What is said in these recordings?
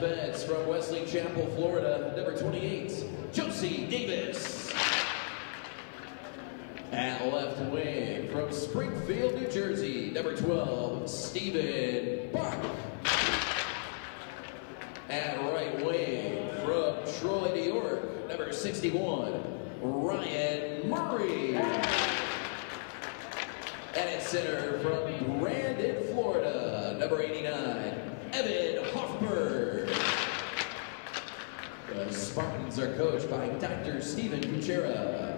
defense from Wesley Chapel, Florida, number 28, Josie Davis. At left wing from Springfield, New Jersey, number 12, Stephen Bach. At right wing from Troy, New York, number 61, Ryan Murray. And at center from Brandon, Florida, number 89, Evan Hoffberg. The Spartans are coached by Dr. Stephen Kuchera.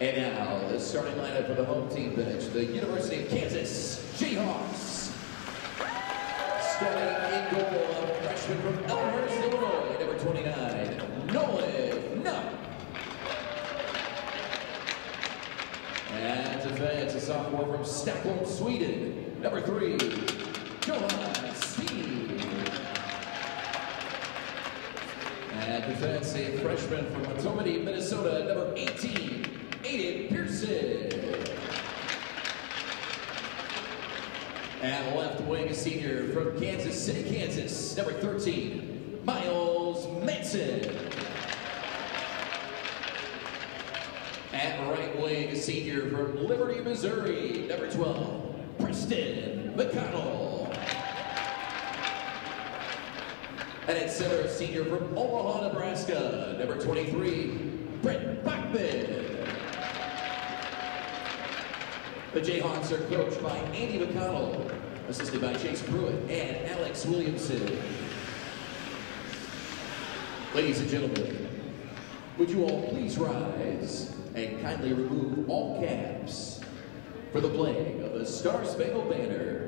And now, the starting lineup for the home team bench, the University of Kansas Jayhawks. Starting in goal, a freshman from Elmhurst, Illinois, number 29, Nolan Nutt. And defense, a sophomore from Stockholm, Sweden, number 3, Johan Speed. And defense, a freshman from Matomedy, Minnesota, number 18, Aiden Pearson. And left wing, a senior from Kansas City, Kansas, number 13, Miles Manson. At right wing, a senior from Liberty, Missouri, number 12, Preston McConnell. And at center, a senior from Omaha, Nebraska, number 23, Brent Bachman. The Jayhawks are coached by Andy McConnell, assisted by Chase Pruitt and Alex Williamson. Ladies and gentlemen, would you all please rise and kindly remove all caps for the playing of the Star-Spangled Banner.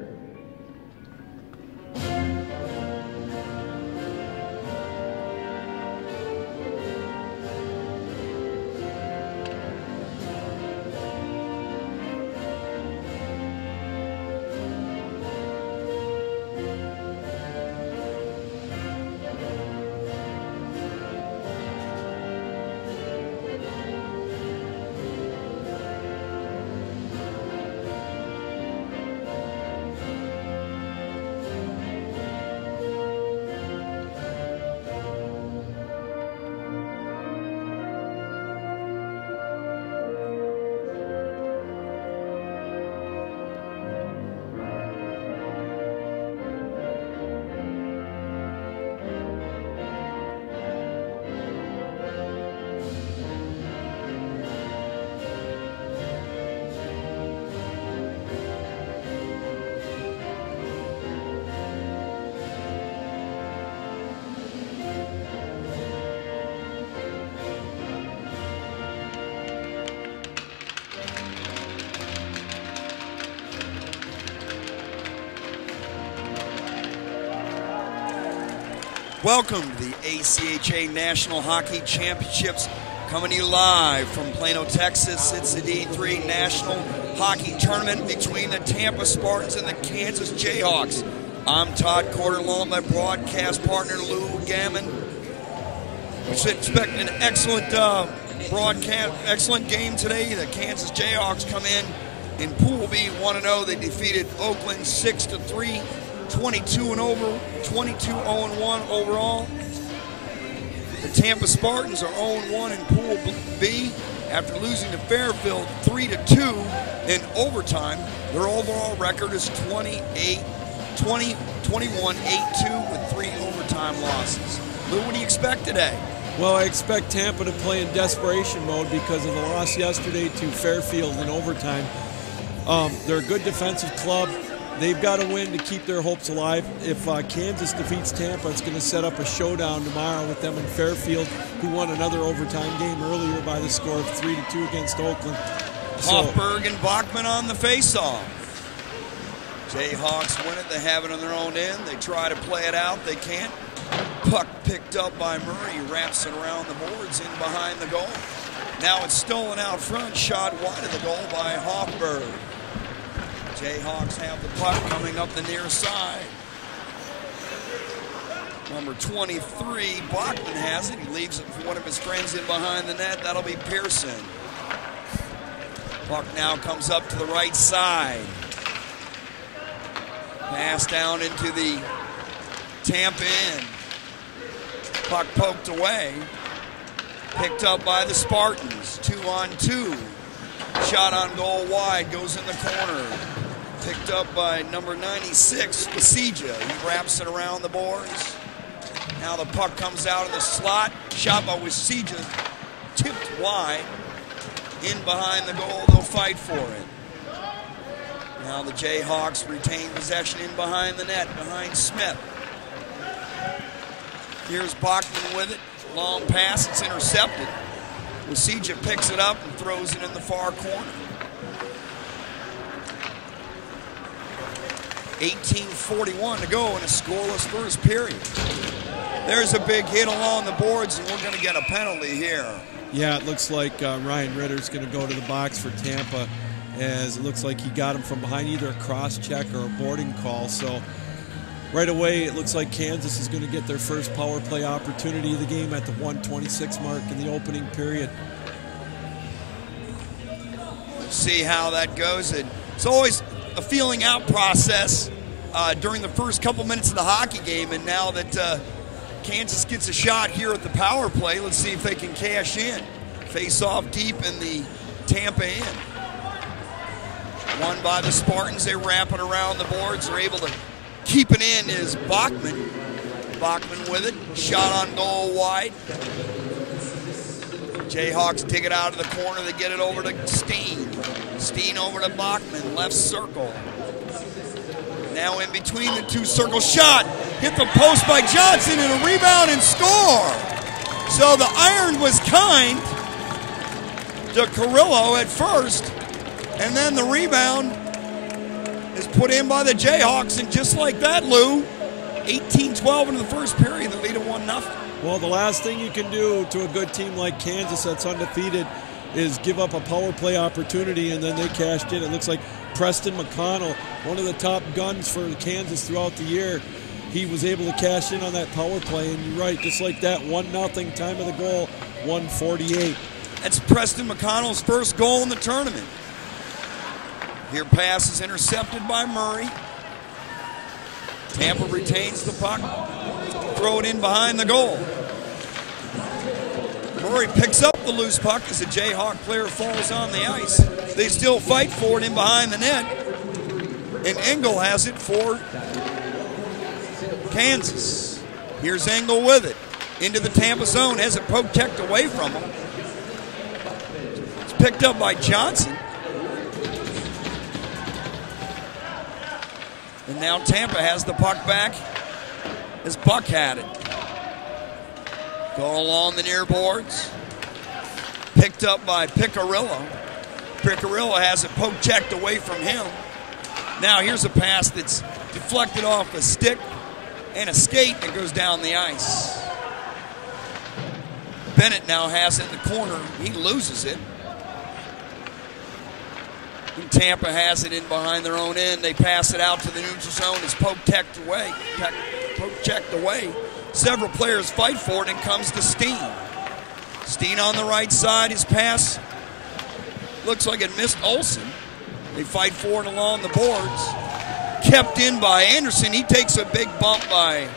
Welcome to the ACHA National Hockey Championships, coming to you live from Plano, Texas. It's the D3 National Hockey Tournament between the Tampa Spartans and the Kansas Jayhawks. I'm Todd Corderlaw, my broadcast partner Lou Gammon. We should expect an excellent excellent game today. The Kansas Jayhawks come in Pool B 1-0. They defeated Oakland 6-3. 22-0 overall. The Tampa Spartans are 0-1 in Pool B after losing to Fairfield 3-2 in overtime. Their overall record is 21-8-2 with 3 overtime losses. Lou, what do you expect today? Well, I expect Tampa to play in desperation mode because of the loss yesterday to Fairfield in overtime. They're a good defensive club. They've got to win to keep their hopes alive. If Kansas defeats Tampa, it's going to set up a showdown tomorrow with them in Fairfield, who won another overtime game earlier by the score of 3-2 against Oakland. Hoffberg and Bachman on the face-off. Jayhawks win it. They have it on their own end. They try to play it out. They can't. Puck picked up by Murray. Wraps it around the boards in behind the goal. Now it's stolen out front. Shot wide of the goal by Hoffberg. Jayhawks have the puck coming up the near side. Number 23, Bachman has it. He leaves it for one of his friends in behind the net. That'll be Pearson. Puck now comes up to the right side. Pass down into the Tampa in. Puck poked away. Picked up by the Spartans. 2-on-2. Shot on goal wide. Goes in the corner. Picked up by number 96, ACHA. He wraps it around the boards. Now the puck comes out of the slot. Shot by ACHA. Tipped wide. In behind the goal. They'll fight for it. Now the Jayhawks retain possession in behind the net, behind Smith. Here's Bachman with it. Long pass, it's intercepted. ACHA picks it up and throws it in the far corner. 18:41 to go in a scoreless first period. There's a big hit along the boards, and we're going to get a penalty here. Yeah, it looks like Ryan Ritter's going to go to the box for Tampa, as it looks like he got him from behind, either a cross check or a boarding call. So right away, it looks like Kansas is going to get their first power play opportunity of the game at the 1:26 mark in the opening period. See how that goes. It's always a feeling out process during the first couple minutes of the hockey game, and now that Kansas gets a shot here at the power play, let's see if they can cash in. Face off deep in the Tampa end. Won by the Spartans. They wrap it around the boards. They're able to keep it in is Bachman. Bachman with it. Shot on goal wide. Jayhawks dig it out of the corner. They get it over to Steen. Steen over to Bachman. Left circle. Now in between the two circles. Shot. Hit the post by Johnson and a rebound and score. So the iron was kind to Carrillo at first. And then the rebound is put in by the Jayhawks, and just like that, Lou, 18-12 into the first period, the lead at 1-0. Well, the last thing you can do to a good team like Kansas that's undefeated is give up a power play opportunity, and then they cashed in. It looks like Preston McConnell, one of the top guns for Kansas throughout the year, he was able to cash in on that power play, and you're right, just like that, 1-0, time of the goal, 1:48. That's Preston McConnell's first goal in the tournament. Here pass is intercepted by Murray. Tampa retains the puck. Throw it in behind the goal. Murray picks up the loose puck as a Jayhawk player falls on the ice. They still fight for it in behind the net. And Engel has it for Kansas. Here's Engel with it. Into the Tampa zone. Has it poked away from him. It's picked up by Johnson. And now Tampa has the puck back as Buck had it. Go along the near boards. Picked up by Picarillo. Picarillo has it poke-checked away from him. Now here's a pass that's deflected off a stick and a skate that goes down the ice. Bennett now has it in the corner. He loses it. And Tampa has it in behind their own end. They pass it out to the neutral zone. It's poke-checked away. Poke-checked away. Several players fight for it and comes to Steen. Steen on the right side. His pass looks like it missed Olsen. They fight for it along the boards. Kept in by Anderson. He takes a big bump by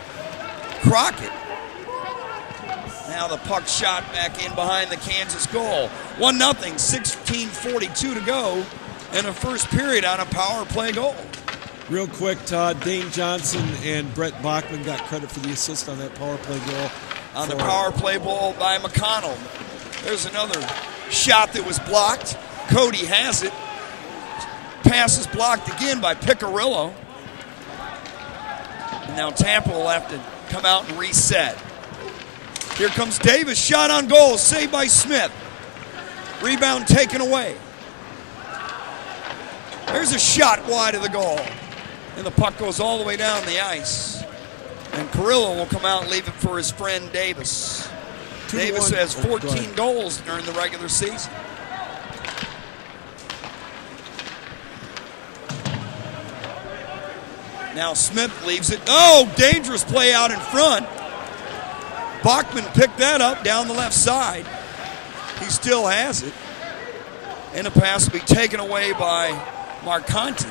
Crockett. Now the puck shot back in behind the Kansas goal. 1-0, 16:42 to go in the first period on a power play goal. Real quick, Todd, Dane Johnson and Brett Bachman got credit for the assist on that power play goal. On the power play goal by McConnell. There's another shot that was blocked. Cody has it. Pass is blocked again by Picarillo. And now Tampa will have to come out and reset. Here comes Davis. Shot on goal. Saved by Smith. Rebound taken away. There's a shot wide of the goal. And the puck goes all the way down the ice. And Carrillo will come out and leave it for his friend Davis. Davis has 14 goals during the regular season. Now Smith leaves it. Oh, dangerous play out in front. Bachman picked that up down the left side. He still has it. And the pass will be taken away by Marconti.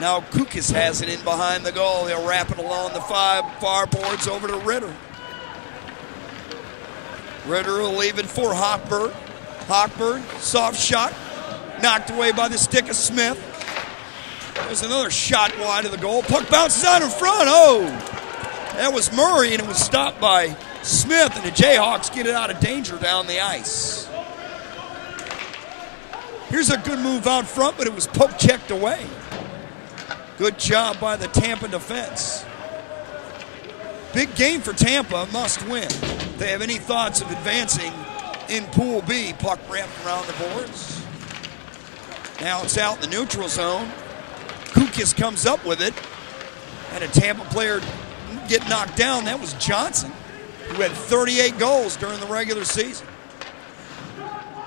Now Kukis has it in behind the goal. He'll wrap it along the far boards over to Ritter. Ritter will leave it for Hochberg. Hochberg, soft shot, knocked away by the stick of Smith. There's another shot wide of the goal. Puck bounces out in front. Oh, that was Murray, and it was stopped by Smith, and the Jayhawks get it out of danger down the ice. Here's a good move out front, but it was poke checked away. Good job by the Tampa defense. Big game for Tampa, must win. If they have any thoughts of advancing in Pool B. Puck wrapped around the boards. Now it's out in the neutral zone. Kukis comes up with it, and a Tampa player get knocked down. That was Johnson, who had 38 goals during the regular season.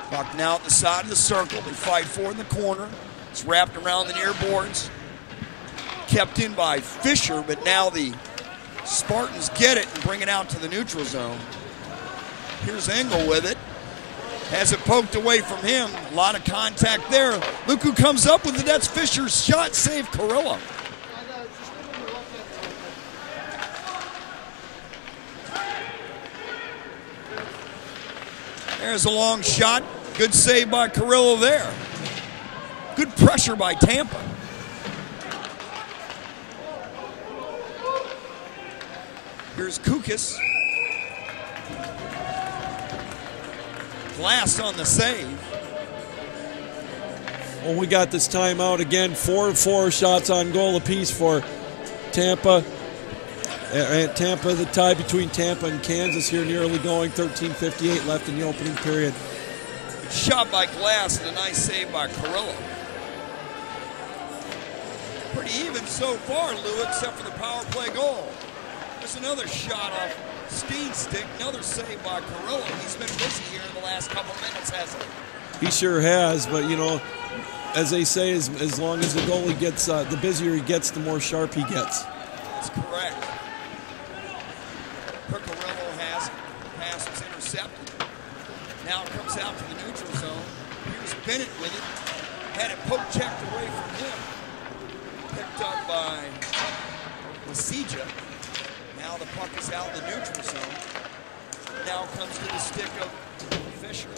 Puck now at the side of the circle. They fight for it in the corner. It's wrapped around the near boards. Kept in by Fisher, but now the Spartans get it and bring it out to the neutral zone. Here's Engel with it. Has it poked away from him. A lot of contact there. Look who comes up with it. That's Fisher's shot. Save Carrillo. There's a long shot. Good save by Carrillo there. Good pressure by Tampa. Here's Kukis. Glass on the save. Well, we got this timeout again. 4 shots on goal apiece for Tampa. And Tampa, the tie between Tampa and Kansas here nearly going. 13:58 left in the opening period. Shot by Glass and a nice save by Carrillo. Pretty even so far, Lou, except for the power play goal. There's another shot off Steen's stick, another save by Carrillo. He's been busy here in the last couple minutes, hasn't he? He sure has, but you know, as they say, as long as the goalie gets, the busier he gets, the more sharp he gets. That's correct. Carrillo has it. Pass was intercepted. Now it comes out to the neutral zone. Here's Bennett with it. Had it poke checked away from him. Picked up by ACHA. Now the puck is out in the neutral zone. Now comes to the stick of Fisher.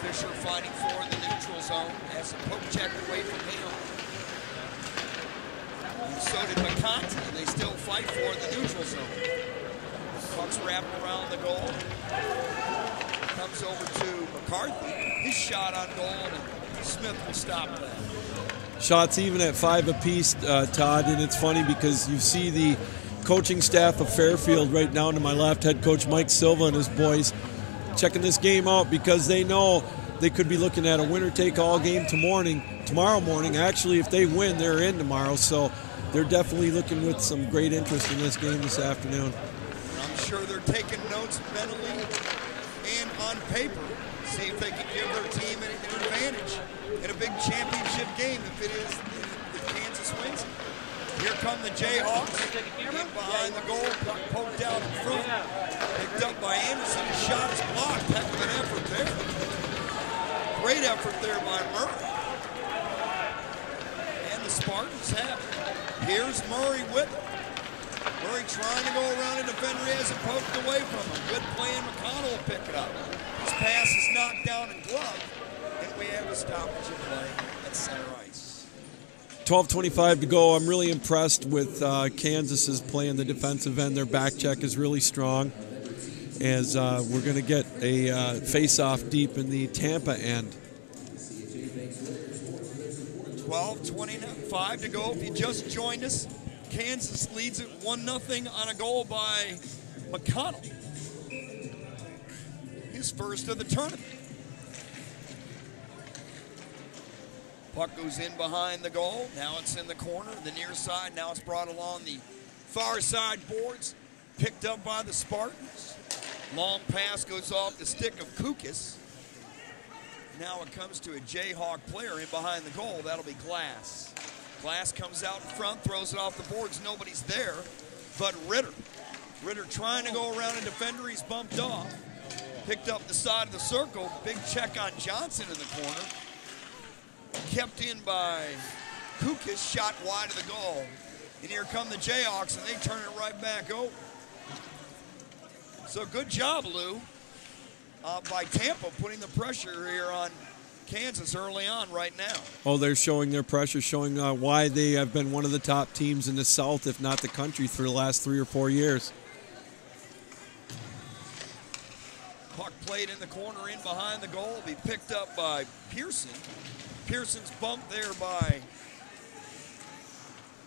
Fisher fighting for the neutral zone. Has a poke checked away from him. And so did McConty, and they still fight for the neutral zone. Puck's wrapped around the goal. Comes over to McCarthy. His shot on goal, and Smith will stop that. Shots even at 5 apiece, Todd, and it's funny because you see the coaching staff of Fairfield right down to my left, head coach Mike Silva and his boys, checking this game out because they know they could be looking at a winner-take-all game tomorrow morning. Actually, if they win, they're in tomorrow, so they're definitely looking with some great interest in this game this afternoon. I'm sure they're taking notes mentally and on paper, see if they can give their team an advantage in a big championship game if it is if Kansas wins. Here come the Jayhawks in behind the goal, puck poked out in front, picked up by Anderson. His shot is blocked. Heck of an effort there. Great effort there by Murray. And the Spartans have it. Here's Murray with it. Murray trying to go around a defender. He has it poked away from him. Good play, and McConnell will pick it up. His pass is knocked down and gloved. And we have a stoppage of play at center ice. 12:25 to go. I'm really impressed with Kansas's play in the defensive end. Their back check is really strong. As we're going to get a face-off deep in the Tampa end. 12:25 to go. If you just joined us, Kansas leads it 1-0 on a goal by McConnell. His first of the tournament. Puck goes in behind the goal. Now it's in the corner, the near side. Now it's brought along the far side boards. Picked up by the Spartans. Long pass goes off the stick of Kukis. Now it comes to a Jayhawk player in behind the goal. That'll be Glass. Glass comes out in front, throws it off the boards. Nobody's there but Ritter. Ritter trying to go around a defender. He's bumped off. Picked up the side of the circle. Big check on Johnson in the corner. Kept in by Kukis shot wide of the goal. And here come the Jayhawks, and they turn it right back over. So good job, Lou, by Tampa putting the pressure here on Kansas early on right now. Oh, they're showing their pressure, showing why they have been one of the top teams in the South, if not the country, for the last 3 or 4 years. Puck played in the corner, in behind the goal, be picked up by Pearson. Pearson's bumped there by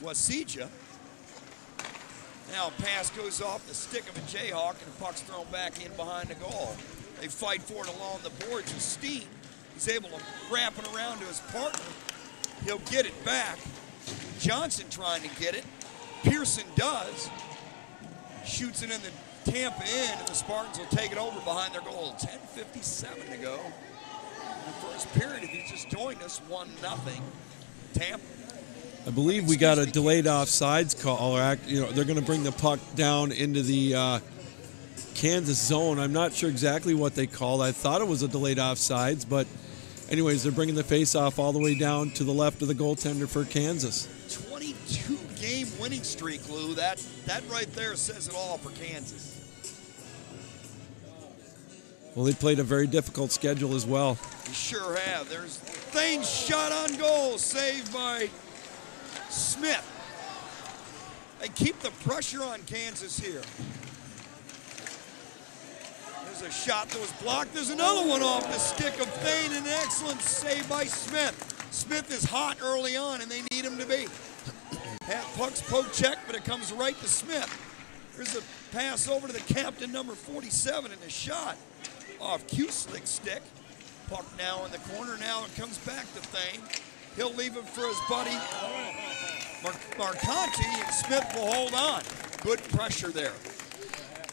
ACHA. Now pass goes off the stick of a Jayhawk, and the puck's thrown back in behind the goal. They fight for it along the boards with Steen. He's able to wrap it around to his partner. He'll get it back. Johnson trying to get it. Pearson does. Shoots it in the Tampa end, and the Spartans will take it over behind their goal. 10:57 to go. In the first period, if you just joined us, 1-0 Tampa. I believe we got a delayed offsides call. You know, they're going to bring the puck down into the Kansas zone. I'm not sure exactly what they called. I thought it was a delayed offsides, but anyways, they're bringing the face-off all the way down to the left of the goaltender for Kansas. 22-game winning streak, Lou. That right there says it all for Kansas. Well, they played a very difficult schedule as well. They sure have. There's Thane's shot on goal, saved by Smith. They keep the pressure on Kansas here. There's a shot that was blocked. There's another one off the stick of Thane, and an excellent save by Smith. Smith is hot early on, and they need him to be. Puck's poke check, but it comes right to Smith. There's a pass over to the captain, number 47, and a shot off Kuslik's stick. Puck now in the corner. Now it comes back to Thane. He'll leave it for his buddy Marcanti, and Smith will hold on. Good pressure there.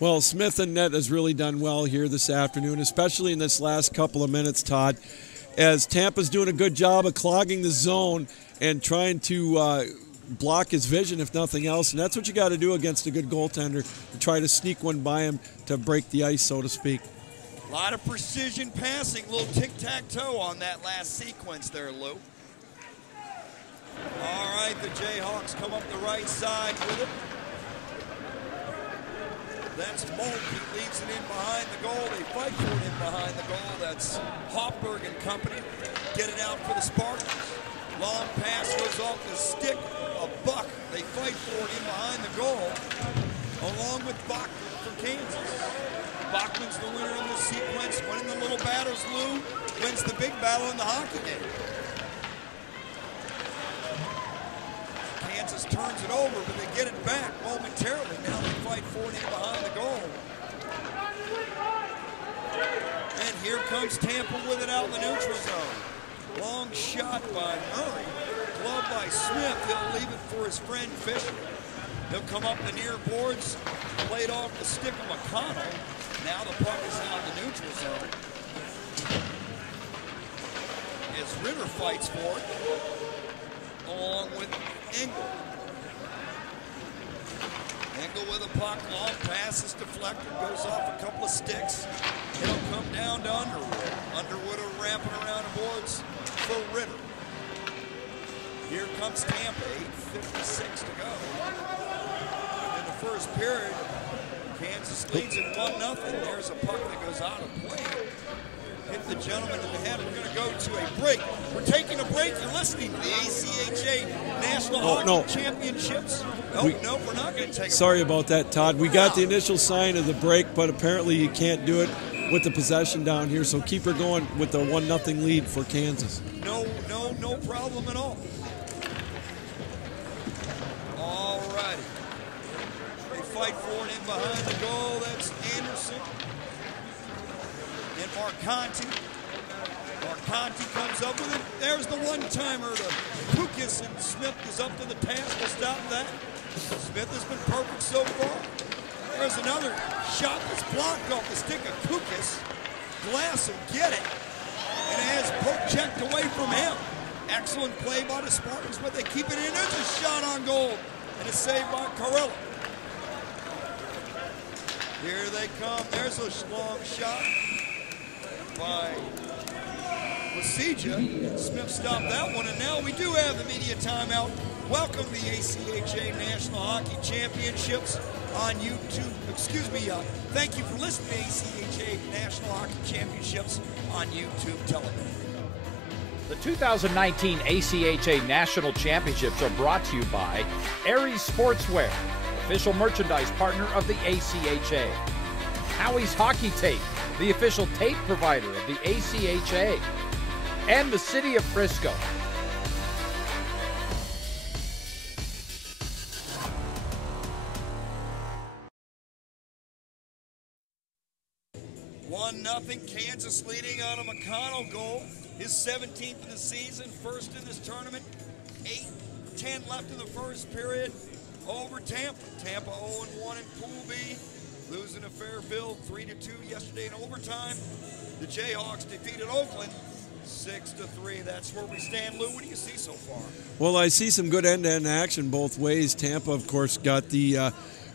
Well, Smith and net has really done well here this afternoon, especially in this last couple of minutes, Todd, as Tampa's doing a good job of clogging the zone and trying to block his vision, if nothing else. And that's what you got to do against a good goaltender, to try to sneak one by him to break the ice, so to speak. A lot of precision passing, little tic-tac-toe on that last sequence there, Lou. All right, the Jayhawks come up the right side with it. That's Molt. He leads it in behind the goal. They fight for it in behind the goal. That's Hoffberg and company. Get it out for the Spartans. Long pass goes off the stick of Buck. They fight for it in behind the goal, along with Bachman for Kansas. Bachman's the winner in this sequence, winning the little battles. Lou wins the big battle in the hockey game. Kansas turns it over, but they get it back momentarily. Now they fight for it in behind the goal. And here comes Tampa with it out in the neutral zone. Long shot by Murray. Glove by Smith. He'll leave it for his friend Fisher. He'll come up the near boards. Played off the stick of McConnell. Now the puck is out in the neutral zone. As Ritter fights for it, along with Engel. Engel with a puck, long pass is deflected, goes off a couple of sticks. It'll come down to Underwood. Underwood are ramping around the boards for Ritter. Here comes Tampa, 8:56 to go. In the first period, Kansas leads it 1-0. There's a puck that goes out of play. Hit the gentleman in the head. We're going to go to a break. We're taking a break. You're listening to the ACHA National Hockey Championships. No, we're not going to take a Sorry about that, Todd. We got the initial sign of the break, but apparently you can't do it with the possession down here, so keep her going with the 1-0 lead for Kansas. No problem at all. All righty. They fight for it in behind the goal. That's Anderson. And Marcanti. Marcanti comes up with it. There's the one-timer to Kukis, and Smith is up to the task to stop that. Smith has been perfect so far. There's another shot that's blocked off the stick of Kukis. Glass will get it. And it has poke checked away from him. Excellent play by the Spartans, but they keep it in. There's a shot on goal, and it's saved by Carella. Here they come. There's a long shot by with ACHA. Smith stopped that one, and now we do have the media timeout. Welcome to the ACHA National Hockey Championships on YouTube. Thank you for listening to ACHA National Hockey Championships on YouTube television. The 2019 ACHA National Championships are brought to you by Aries Sportswear, official merchandise partner of the ACHA. Howie's Hockey Tape, the official tape provider of the ACHA. And the City of Frisco. Nothing. Kansas leading on a McConnell goal. His 17th in the season, first in this tournament. 8:10 left in the first period. Over Tampa. Tampa 0-1 in Pool B. Losing to Fairfield 3-2 yesterday in overtime. The Jayhawks defeated Oakland 6-3. That's where we stand. Lou, what do you see so far? Well, I see some good end-to-end action both ways. Tampa, of course, got the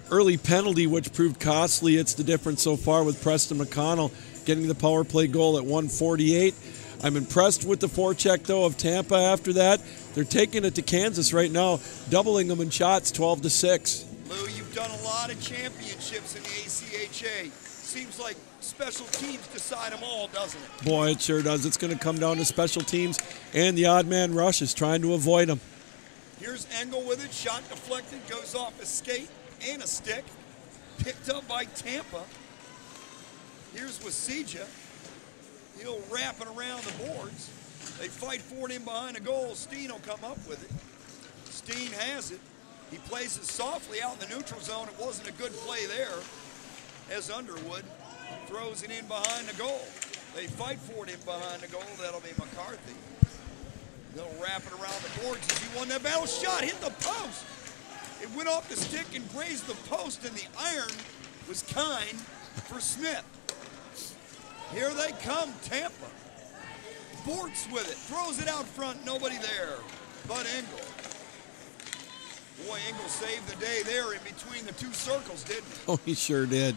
early penalty, which proved costly. It's the difference so far with Preston McConnell getting the power play goal at 1:48. I'm impressed with the forecheck, though, of Tampa after that. They're taking it to Kansas right now, doubling them in shots, 12-6. Lou, you've done a lot of championships in the ACHA. Seems like special teams decide them all, doesn't it? Boy, it sure does. It's going to come down to special teams and the odd man rushes, trying to avoid them. Here's Engel with it. Shot deflected, goes off a skate and a stick. Picked up by Tampa. Here's Wasija. He'll wrap it around the boards. They fight for it in behind the goal. Steen will come up with it. Steen has it. He plays it softly out in the neutral zone. It wasn't a good play there as Underwood throws it in behind the goal. They fight for it in behind the goal. That'll be McCarthy. They'll wrap it around the boards as he won that battle. Shot hit the post. It went off the stick and grazed the post, and the iron was kind for Smith. Here they come, Tampa. Bortz with it, throws it out front, nobody there but Engel. Boy, Engel saved the day there in between the two circles, didn't he? Oh, he sure did.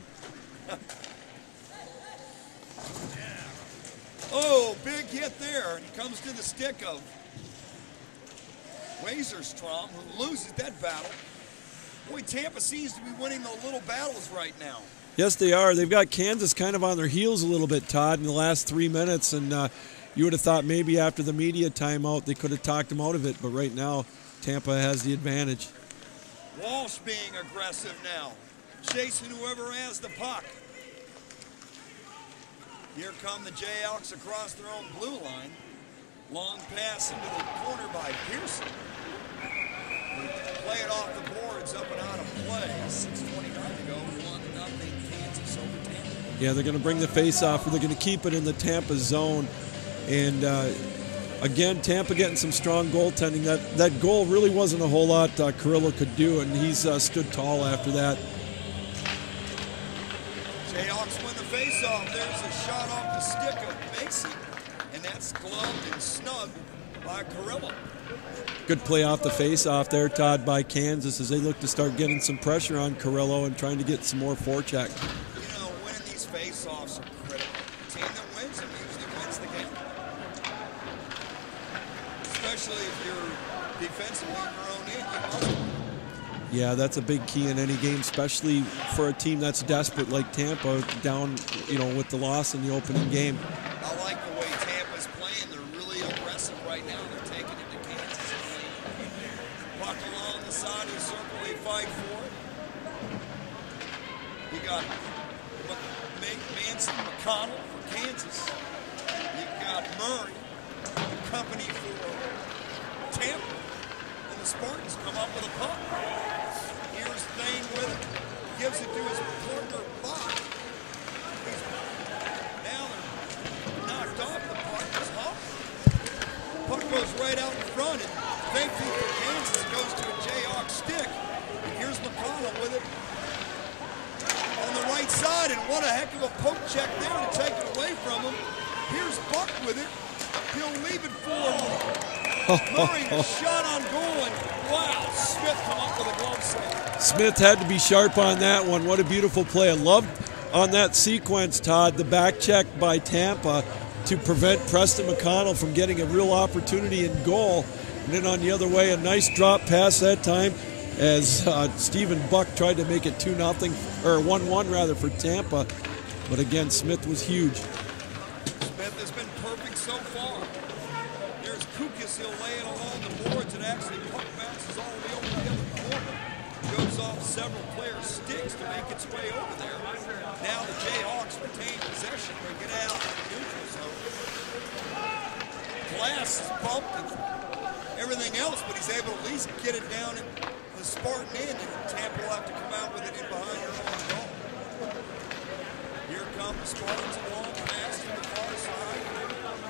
Oh, big hit there, and he comes to the stick of Waserstrom, who loses that battle. Boy, Tampa seems to be winning the little battles right now. Yes, they are. They've got Kansas kind of on their heels a little bit, Todd, in the last 3 minutes, and you would have thought maybe after the media timeout they could have talked them out of it, but right now Tampa has the advantage. Walsh being aggressive now, chasing whoever has the puck. Here come the Jayhawks across their own blue line. Long pass into the corner by Pearson. Play it off the boards, up and out of play. 6:29 to go, 1-0 Kansas over Tampa. Yeah, they're going to bring the face-off, or they're going to keep it in the Tampa zone. And again, Tampa getting some strong goaltending. That goal really wasn't a whole lot Carrillo could do, and he's stood tall after that. Jayhawks win the face-off. There's a shot off the stick of Mason, and that's gloved and snugged by Carrillo. Good play off the face-off there, Todd, by Kansas as they look to start getting some pressure on Carrillo and trying to get some more forecheck. You know, winning these face-offs are critical. The team that wins them usually wins the game. Especially if you're defensively in your own end, you must win. Yeah, that's a big key in any game, especially for a team that's desperate like Tampa, down, with the loss in the opening game. I like the way Tampa's playing. They're really aggressive right now. They're taking it to Kansas. Puck along the side of the circle. They fight for it. You got Manson, McConnell for Kansas. You've got Murray, company for Tampa. And the Spartans come up with a puck. Here's Thane with it. Gives it to his partner, Bach. Now they're knocked off. The puck is hopped. Puck goes right out in front, and thankfully for Kansas, it goes to a Jayhawk stick. And here's McConnell with it on the right side, and what a heck of a poke check there to take it away from him. Here's Buck with it. He'll leave it for Murray, a shot on goal, and wow, Smith come up with a glove save. Smith had to be sharp on that one. What a beautiful play. I loved on that sequence, Todd, the back check by Tampa to prevent Preston McConnell from getting a real opportunity in goal. And then on the other way, a nice drop pass that time as Stephen Buck tried to make it 2-0, or 1-1 rather, for Tampa. But again, Smith was huge. Smith has been perfect so far. There's Kukas, he'll lay it along the boards, and actually puck bounces all the way over the other corner. Goes off several players' sticks to make its way over there. Now the Jayhawks retain possession. They get out of the neutral zone. Glass is bumped and everything else, but he's able to at least get it down in the Spartan end, and Tampa will have to come out with it in behind their own goal. Here come the Spartans, a long pass to the far side.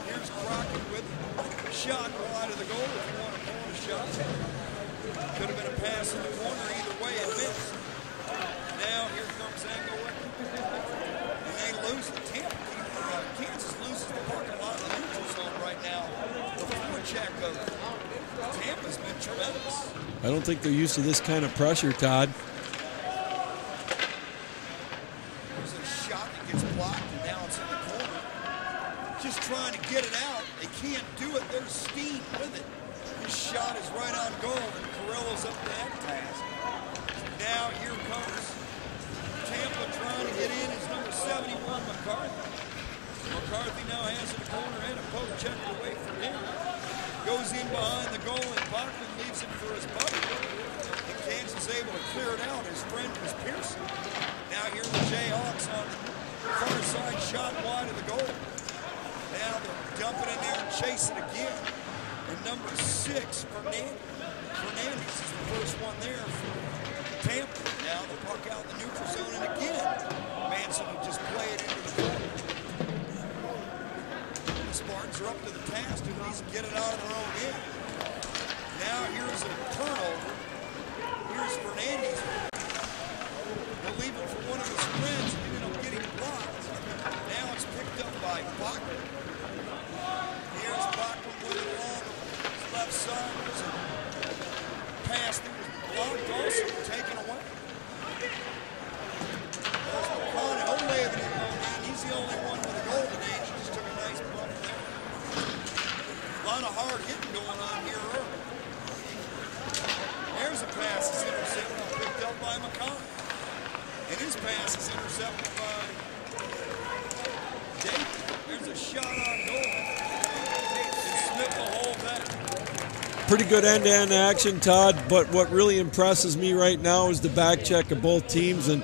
Here's Crockett with a shot wide of the goal if you want to call it a shot. Could have been a pass in the corner either way and missed. Now here comes Angola. And they lose the Tampa. Kansas loses the parking lot in the neutral zone right now. The forecheck of Tampa's been tremendous. I don't think they're used to this kind of pressure, Todd. There's a shot that gets blocked, and now it's in the corner. Just trying to get it out. They can't do it. There's Steen with it. His shot is right on goal, and Carrillo's up to that task. Now here comes Tampa trying to get in. Is number 71, McCarthy. McCarthy now has it in the corner and a poke checked away from him. Goes in behind the goal, and Bachman leaves it for his buddy. And Kansas is able to clear it out. His friend was Pearson. Now here the Jayhawks on the far side, shot wide of the goal. Now they'll dump it in there and chase it again. And number 6, Fernandez is the first one there for Tampa. Now the puck out in the neutral zone, and again, Manson will just play it into the corner. The Spartans are up to the task to at least get it out of their own end. Now here's a turnover. Here's Fernandez. They'll leave it for one of his friends and ended up getting blocked. Now it's picked up by Bachman. Here's Bachman with it along his left side. There's a pass that was blocked also, taken away. There's McConnell. Ole with it, man. He's the only one with a goal today, and he just took a nice bump there. A lot of hard hitting going on here early. There's a pass that's intercepted, picked up by McConnell. And his pass is intercepted by David. There's a shot on goal. And Smith will hold that. Pretty good end-to-end action, Todd, but what really impresses me right now is the back check of both teams, and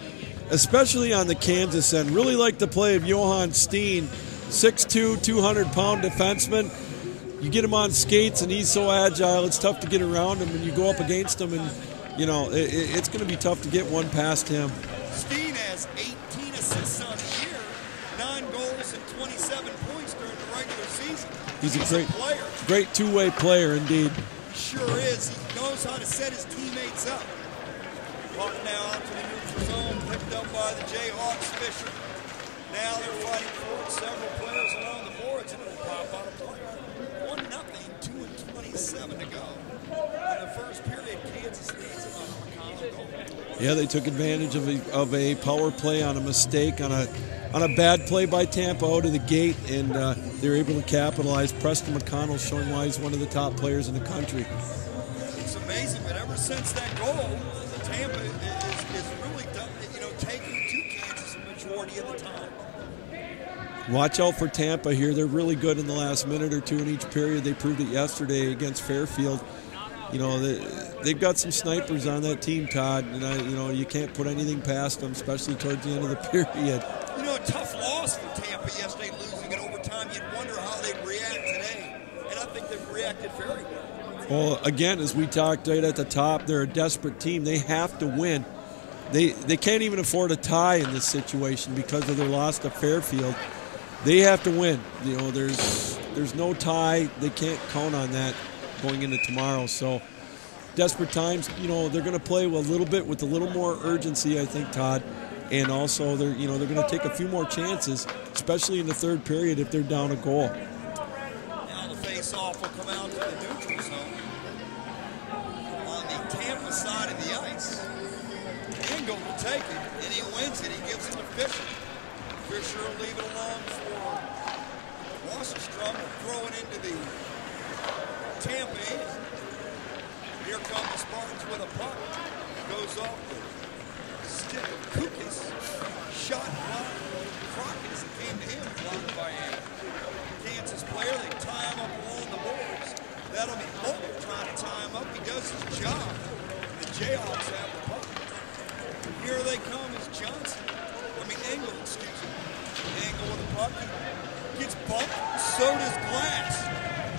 especially on the Kansas end. Really like the play of Johan Steen, 6'2", 200-pound defenseman. You get him on skates, and he's so agile, it's tough to get around him, and you go up against him, and, you know, it's going to be tough to get one past him. Steen has 18 assists on the year, 9 goals and 27 points during the regular season. He's a player. Great two-way player, indeed. Sure is. He knows how to set his teammates up. Puck now out to the neutral zone, picked up by the Jayhawks. Fisher. Now they're fighting for it. Several players along the boards, and it'll pop out of play. 1-0, 2:27 to go. In the first period, Kansas needs a McConnell goal. Yeah, they took advantage of a power play on a mistake, on a bad play by Tampa out of the gate, and they were able to capitalize. Preston McConnell showing why he's one of the top players in the country. It's amazing, but ever since that goal, Tampa is really done, taking to Kansas the majority of the time. Watch out for Tampa here. They're really good in the last minute or two in each period. They proved it yesterday against Fairfield. You know, they've got some snipers on that team, Todd, and you can't put anything past them, especially towards the end of the period. You know, a tough loss for Tampa yesterday, losing in overtime. You'd wonder how they'd react today, and I think they've reacted very well. Well, again, as we talked right at the top, they're a desperate team. They have to win. They can't even afford a tie in this situation because of their loss to Fairfield. They have to win. You know, there's no tie. They can't count on that going into tomorrow. So desperate times, they're going to play a little bit with a little more urgency, I think, Todd. And also they're going to take a few more chances, especially in the third period if they're down a goal. Now the face-off will come out to the neutral zone on the Tampa side of the ice. Engel will take it, and he wins it. He gives it to Fisher. Fisher will leave it alone for the Tampa end. Here come the Spartans with a puck. Goes off the stick of Kukis. Shot blocked. Crockett's came to him, blocked by a Kansas player. They tie him up along the boards. That'll be Holder trying to tie him up. He does his job. The Jayhawks have the puck. Here they come is Johnson. Engel, excuse me. Engel with the puck. Gets bumped. So does Glass.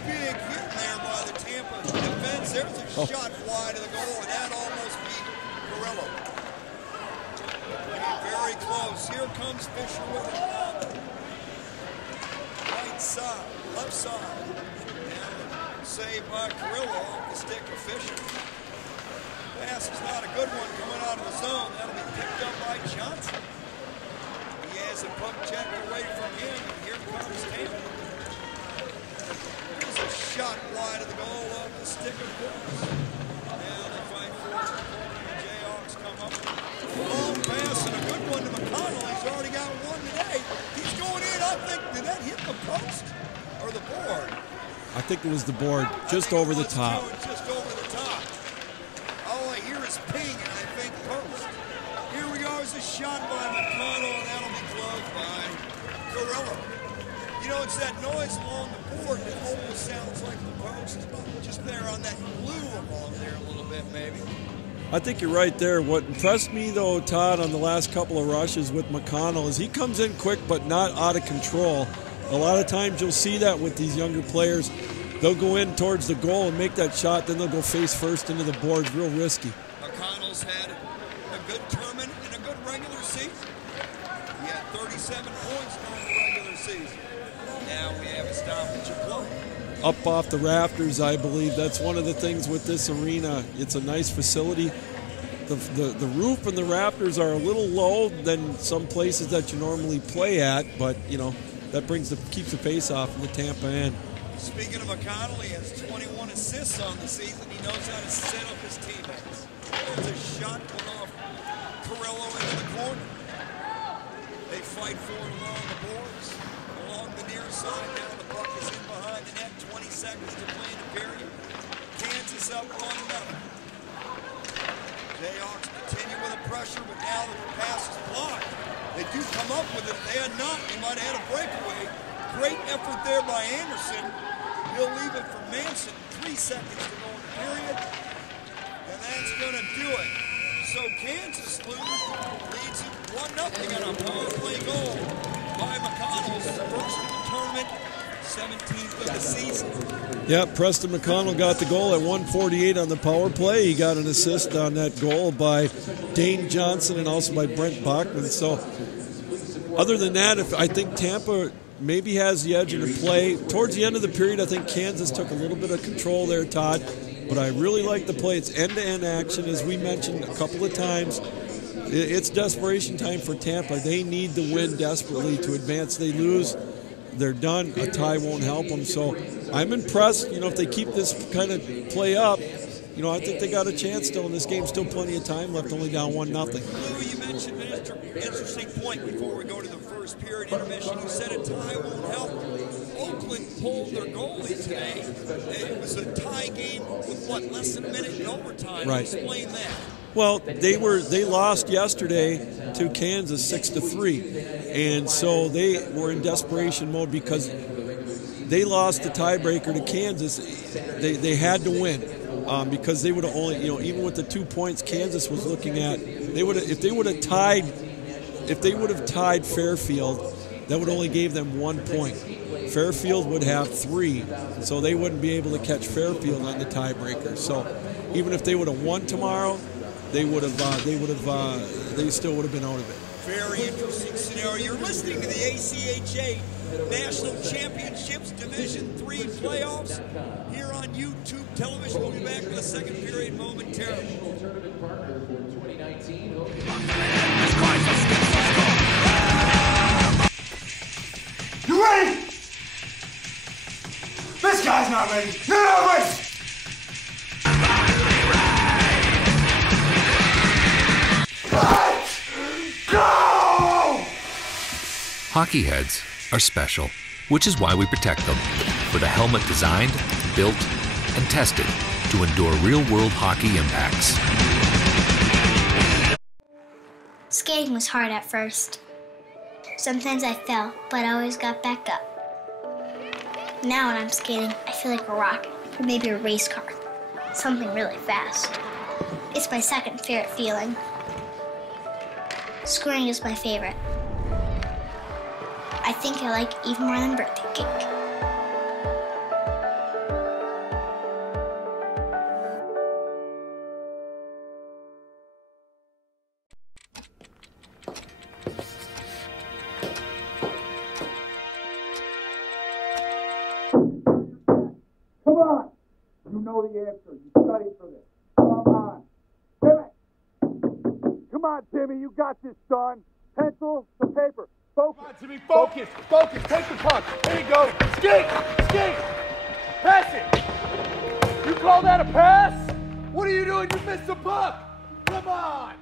Big hit there by the Tampa defense. There's a shot wide of the goal, and that almost beat Carrillo. Very close. Here comes Fisher with it. Right side, left side. And saved by Carrillo off the stick of Fisher. Pass is not a good one coming out of the zone. That'll be picked up by Johnson. He has a puck check away from him, and here comes Tampa. There's a shot wide of the goal off the stick of Brooks. Now they fight for it. The Jayhawks come up. Long pass and a good one to McConnell. He's already got one today. He's going in, I think. Did that hit the post or the board? I think it was the board, just over the top. Just over the top. All I hear is ping, and I think post. Here we go. It's a shot by McConnell, and that'll be closed by Carrillo. You know, it's that noise along the board that almost sounds like the post. Just there on that glue along there a little bit, maybe. I think you're right there. What impressed me, though, Todd, on the last couple of rushes with McConnell is he comes in quick but not out of control. A lot of times you'll see that with these younger players. They'll go in towards the goal and make that shot, then they'll go face first into the boards. Real risky. McConnell's had a good tournament and a good regular season. He had 37 points during the regular season. Now we have a stoppage of play. Up off the rafters, I believe. That's one of the things with this arena. It's a nice facility. The roof and the rafters are a little low than some places that you normally play at, but, you know, that keeps the pace off in the Tampa end. Speaking of McConnell, he has 21 assists on the season. He knows how to set up his teammates. There's a shot going off Carrillo into the corner. They fight for it along the boards, along the near side. Now the puck is in behind the net. 20 seconds to play in the period. Kansas up 1-0. Jayhawks continue with the pressure, but now the pass is blocked. They do come up with it. If they had not, they might have had a breakaway. Great effort there by Anderson. He'll leave it for Manson. 3 seconds to go in the period. And that's going to do it. So Kansas leads it 1-0 on a power play goal by McConnell. First in the tournament, 17th of the season. Yeah, Preston McConnell got the goal at 1:48 on the power play. He got an assist on that goal by Dane Johnson and also by Brent Bachman. So other than that, I think Tampa maybe has the edge in the play. Towards the end of the period, I think Kansas took a little bit of control there, Todd. But I really like the play. It's end-to-end action, as we mentioned a couple of times. It's desperation time for Tampa. They need to win desperately to advance. They lose, they're done. A tie won't help them. So I'm impressed. You know, if they keep this kind of play up, you know, I think they got a chance still in this game. Still plenty of time left, only down 1-0. Lou, you mentioned an interesting point before we go to the first period intermission. You said a tie won't help. Oakland pulled their goalie today. It was a tie game with, what, less than a minute in overtime. Right. Explain that. Well, they lost yesterday to Kansas 6-3, and so they were in desperation mode because they lost the tiebreaker to Kansas. They had to win because they would have only, you know, even with the 2 points Kansas was looking at, if they would have tied Fairfield, that would only give them 1 point. Fairfield would have 3, so they wouldn't be able to catch Fairfield on the tiebreaker. So even if they would have won tomorrow, they still would have been out of it. Very interesting scenario. You're listening to the ACHA National Championships Division III playoffs here on YouTube television. We'll be back with the second period momentarily. You ready? This guy's not ready. You're not ready. Let's go! Hockey heads are special, which is why we protect them. with a helmet designed, built, and tested to endure real-world hockey impacts. Skating was hard at first. Sometimes I fell, but I always got back up. Now when I'm skating, I feel like a rocket, or maybe a race car. Something really fast. It's my second favorite feeling. Scoring is my favorite. I think I like even more than birthday cake. Come on! You know the answer. You studied for this. Come on. Timmy! Come on, Timmy. You got this, son. Pencil to paper. Focus. Come on, Timmy. Focus. Focus. Take the puck. There you go. Skate! Skate! Pass it! You call that a pass? What are you doing? You missed the puck! Come on!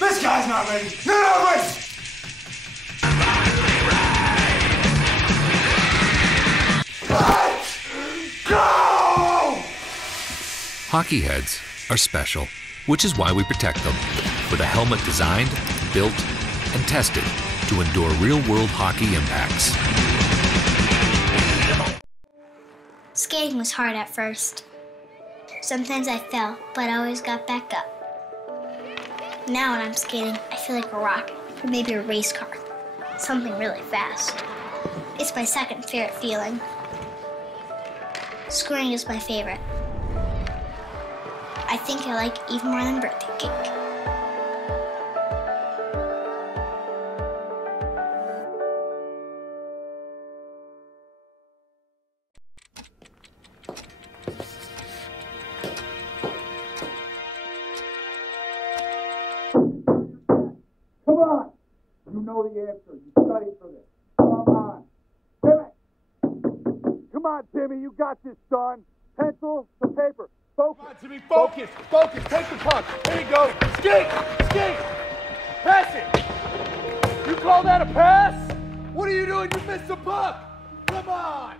This guy's not ready. You're not ready. Let's go! Hockey heads are special, which is why we protect them with a helmet designed, built, and tested to endure real-world hockey impacts. Skating was hard at first. Sometimes I fell, but I always got back up. Now when I'm skating, I feel like a rocket, or maybe a race car. Something really fast. It's my second favorite feeling. Scoring is my favorite. I think I like even more than birthday cake. Come on! You know the answer. You studied for this. Come on. Timmy! Come on, Timmy. You got this, son. Pencil to paper. Focus. Come on, Timmy. Focus. Focus. Take the puck. There you go. Skate! Skate! Pass it! You call that a pass? What are you doing? You missed the puck! Come on!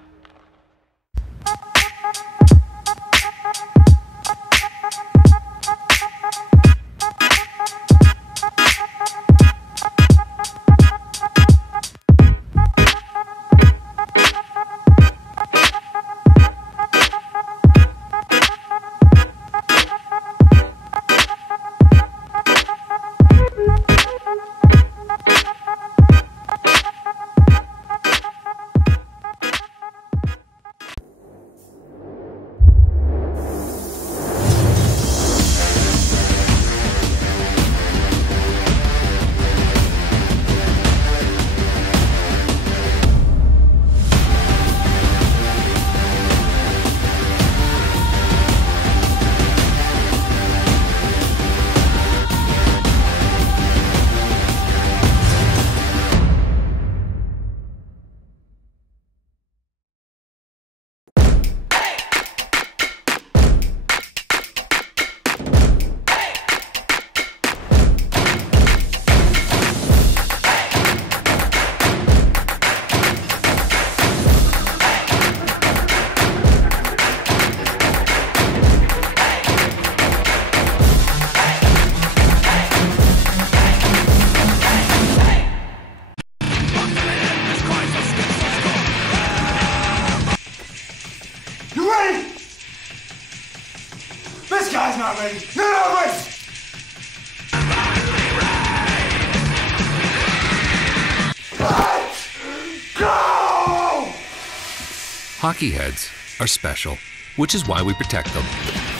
Hockey heads are special, which is why we protect them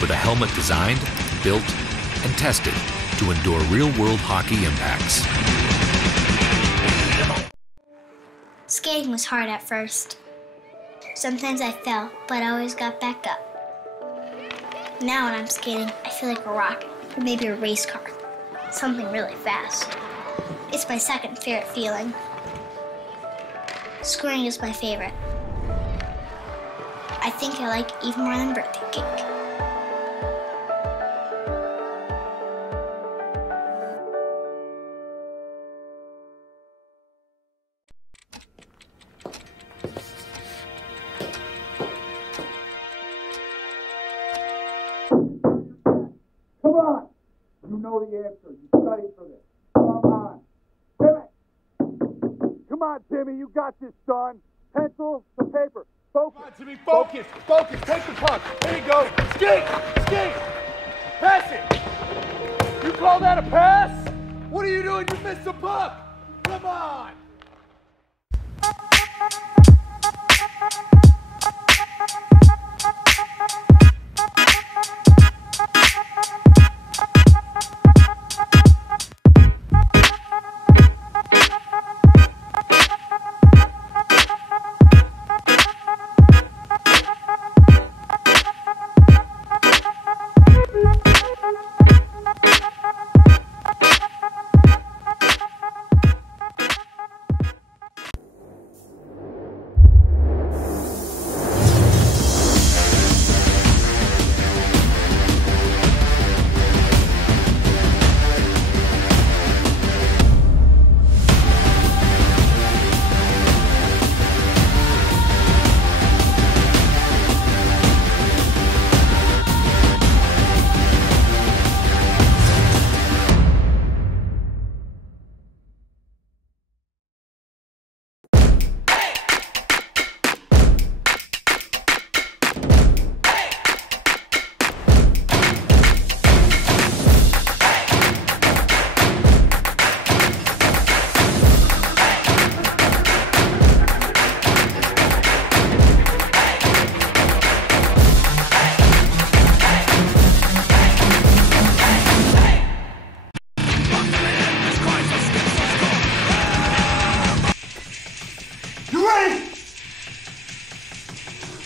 with a helmet designed, built, and tested to endure real-world hockey impacts. Skating was hard at first. Sometimes I fell, but I always got back up. Now when I'm skating, I feel like a rocket, or maybe a race car. Something really fast. It's my second favorite feeling. Scoring is my favorite. I think I like even more than birthday cake. Come on! You know the answer. You studied for this. Come on. Timmy! Come on, Timmy. You got this, son. Pencil to paper. Focus. Come on, Timmy. Focus. Focus. Take the puck. Here you go. Skate! Skate! Pass it! You call that a pass? What are you doing? You missed the puck! Come on!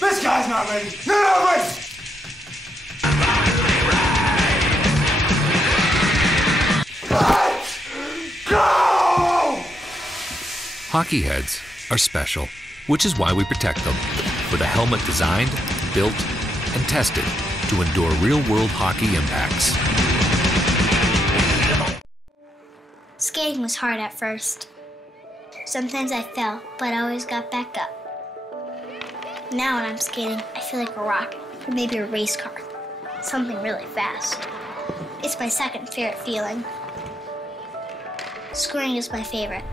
This guy's not ready. You're not ready. Let's go! Hockey heads are special, which is why we protect them with a helmet designed, built, and tested to endure real-world hockey impacts. Skating was hard at first. Sometimes I fell, but I always got back up. Now when I'm skating, I feel like a rocket, or maybe a race car. Something really fast. It's my second favorite feeling. Scoring is my favorite.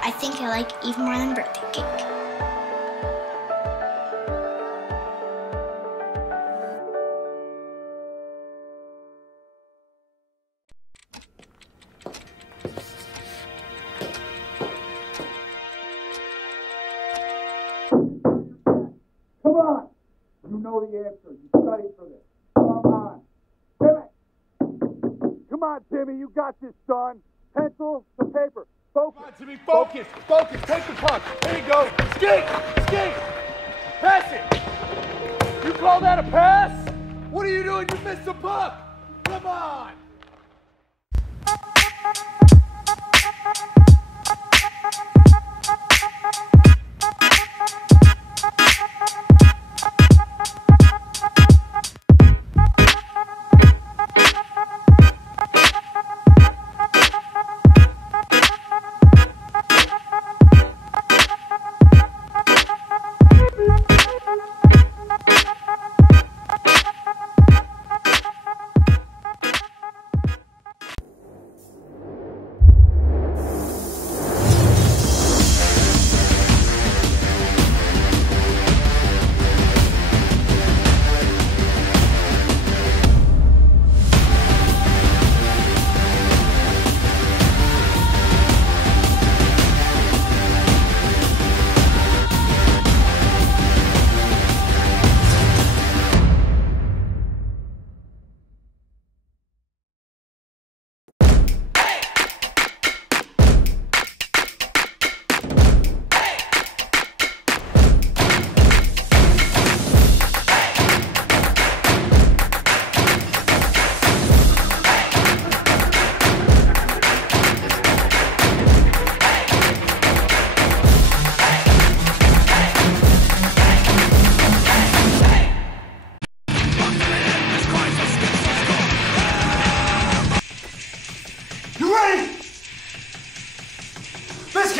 I think I like even more than birthday cake. Come on! You know the answer. You studied for this. Come on. Timmy! Come on, Timmy. You got this, son. Pencil to paper. Focus. Come on, Timmy. Focus. Focus. Take the puck. Here you go. Skate! Skate! Pass it! You call that a pass? What are you doing? You missed the puck! Come on!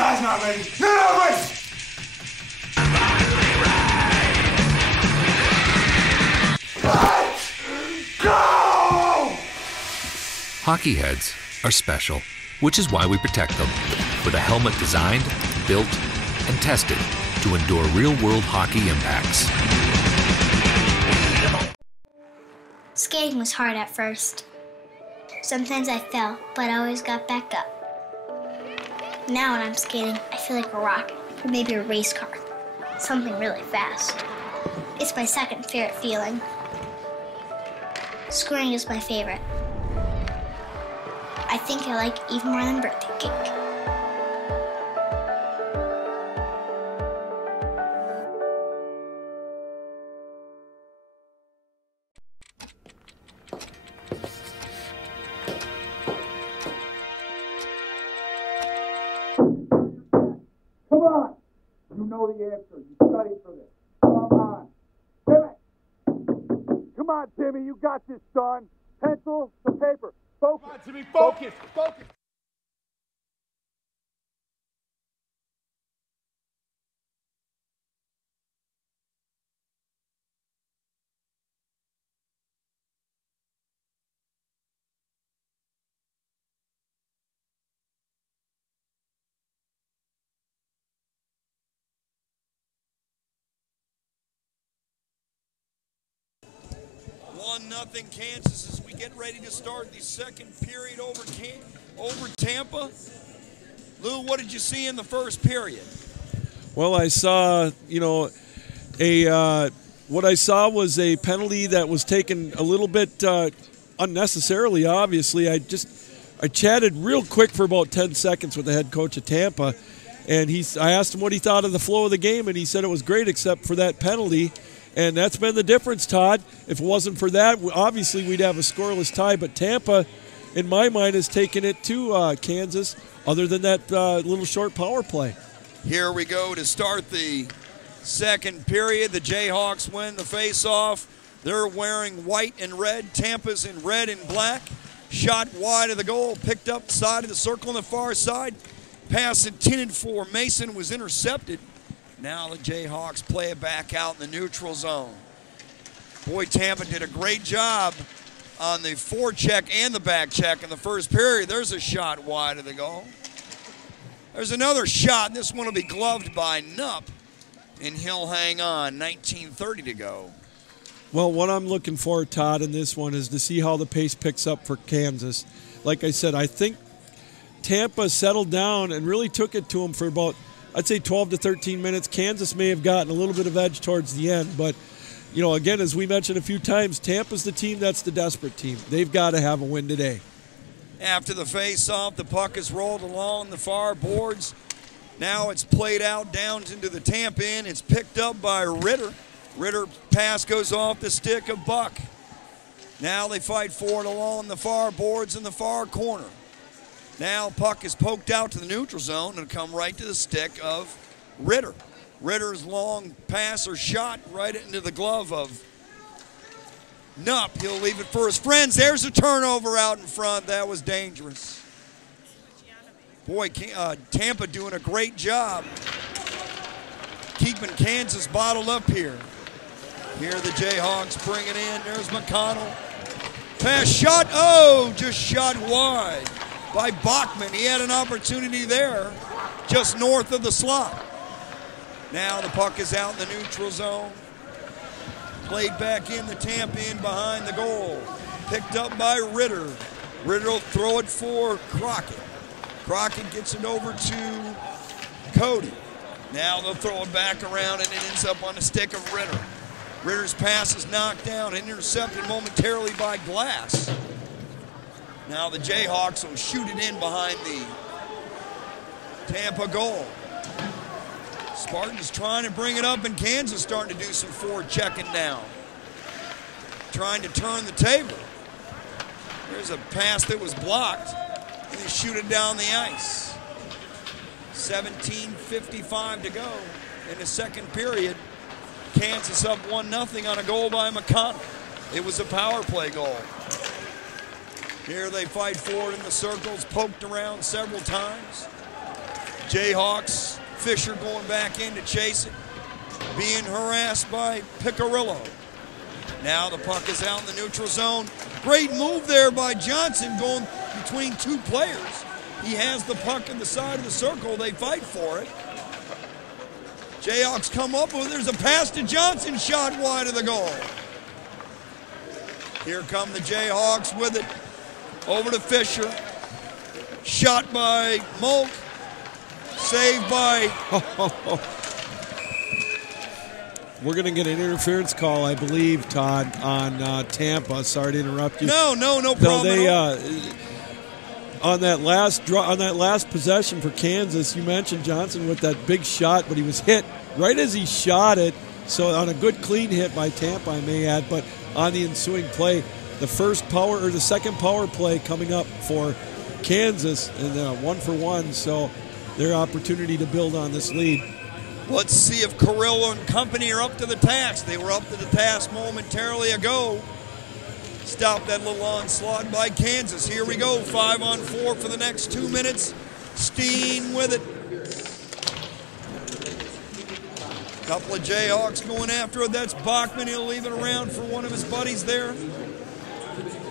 guy's not ready. Not ready. Let's go! Hockey heads are special, which is why we protect them with a helmet designed, built, and tested to endure real-world hockey impacts. Skating was hard at first. Sometimes I fell, but I always got back up. Now when I'm skating, I feel like a rocket, or maybe a race car. Something really fast. It's my second favorite feeling. Scoring is my favorite. I think I like even more than birthday cake. Come on! You know the answer. You studied for this. Come on. Timmy! Come on, Timmy. You got this, son. Pencil to paper. Focus. Come on, Timmy. Focus. Focus. Nothing Kansas as we get ready to start the second period over Tampa. Lou, what did you see in the first period? Well, I saw, what I saw was a penalty that was taken a little bit unnecessarily, obviously. I chatted real quick for about 10 seconds with the head coach of Tampa, and I asked him what he thought of the flow of the game, and he said it was great except for that penalty. And that's been the difference, Todd. If it wasn't for that, obviously we'd have a scoreless tie. But Tampa, in my mind, has taken it to Kansas, other than that little short power play. Here we go to start the second period. The Jayhawks win the face-off. They're wearing white and red. Tampa's in red and black. Shot wide of the goal, picked up the side of the circle on the far side. Pass intended for Mason was intercepted. Now the Jayhawks play it back out in the neutral zone. Boy, Tampa did a great job on the forecheck and the back check in the first period. There's a shot wide of the goal. There's another shot, and this one will be gloved by Nupp, and he'll hang on. 19:30 to go. Well, what I'm looking for, Todd, in this one is to see how the pace picks up for Kansas. Like I said, I think Tampa settled down and really took it to them for about, I'd say 12 to 13 minutes. Kansas may have gotten a little bit of edge towards the end, but, again, as we mentioned a few times, Tampa's the team that's the desperate team. They've got to have a win today. After the face-off, the puck is rolled along the far boards. Now it's played out down into the Tampa end. It's picked up by Ritter. Ritter pass goes off the stick of Buck. Now they fight for it along the far boards in the far corner. Now puck is poked out to the neutral zone and come right to the stick of Ritter. Ritter's long pass or shot right into the glove of Nupp. He'll leave it for his friends. There's a turnover out in front. That was dangerous. Boy, Tampa doing a great job keeping Kansas bottled up here. Here the Jayhawks bring it in. There's McConnell. Pass shot. Oh, just shot wide by Bachman. He had an opportunity there just north of the slot. Now the puck is out in the neutral zone. Played back in the Tampa end behind the goal. Picked up by Ritter. Ritter will throw it for Crockett. Crockett gets it over to Cody. Now they'll throw it back around and it ends up on the stick of Ritter. Ritter's pass is knocked down and intercepted momentarily by Glass. Now the Jayhawks will shoot it in behind the Tampa goal. Spartans trying to bring it up, and Kansas starting to do some forward checking now. Trying to turn the table. There's a pass that was blocked, and they shoot it down the ice. 17:55 to go in the second period. Kansas up 1-0 on a goal by McConnell. It was a power play goal. Here they fight forward in the circles, poked around several times. Jayhawks, Fisher going back in to chase it. Being harassed by Picarillo. Now the puck is out in the neutral zone. Great move there by Johnson going between two players. He has the puck in the side of the circle. They fight for it. Jayhawks come up with it. There's a pass to Johnson, shot wide of the goal. Here come the Jayhawks with it. Over to Fisher. Shot by Molk. Saved by... We're going to get an interference call, I believe, Todd, on Tampa. Sorry to interrupt you. No problem. They, on that last possession for Kansas, you mentioned Johnson with that big shot, but he was hit right as he shot it. So on a good clean hit by Tampa, I may add, but on the ensuing play, the second power play coming up for Kansas, and 1-for-1. So their opportunity to build on this lead. Let's see if Carrillo and company are up to the task. They were up to the task momentarily ago. Stop that little onslaught by Kansas. Here we go, 5-on-4 for the next 2 minutes. Steen with it. Couple of Jayhawks going after it. That's Bachman. He'll leave it around for one of his buddies there.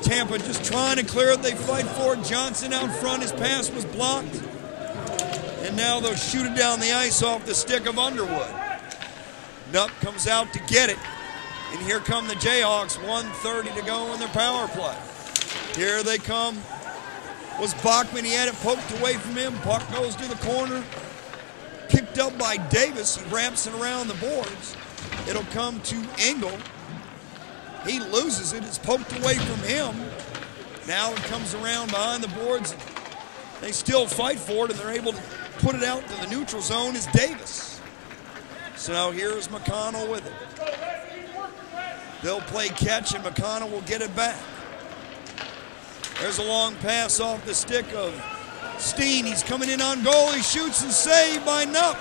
Tampa just trying to clear it. They fight for it. Johnson out front. His pass was blocked. And now they'll shoot it down the ice off the stick of Underwood. Nupp comes out to get it. And here come the Jayhawks, 1:30 to go in their power play. Here they come. Was Bachman, he had it poked away from him. Puck goes to the corner. Picked up by Davis. He wraps it around the boards. It'll come to Engel. He loses it. It's poked away from him. Now it comes around behind the boards. They still fight for it, and they're able to put it out to the neutral zone is Davis. So now here's McConnell with it. They'll play catch, and McConnell will get it back. There's a long pass off the stick of Steen. He's coming in on goal. He shoots and saved by Nupp.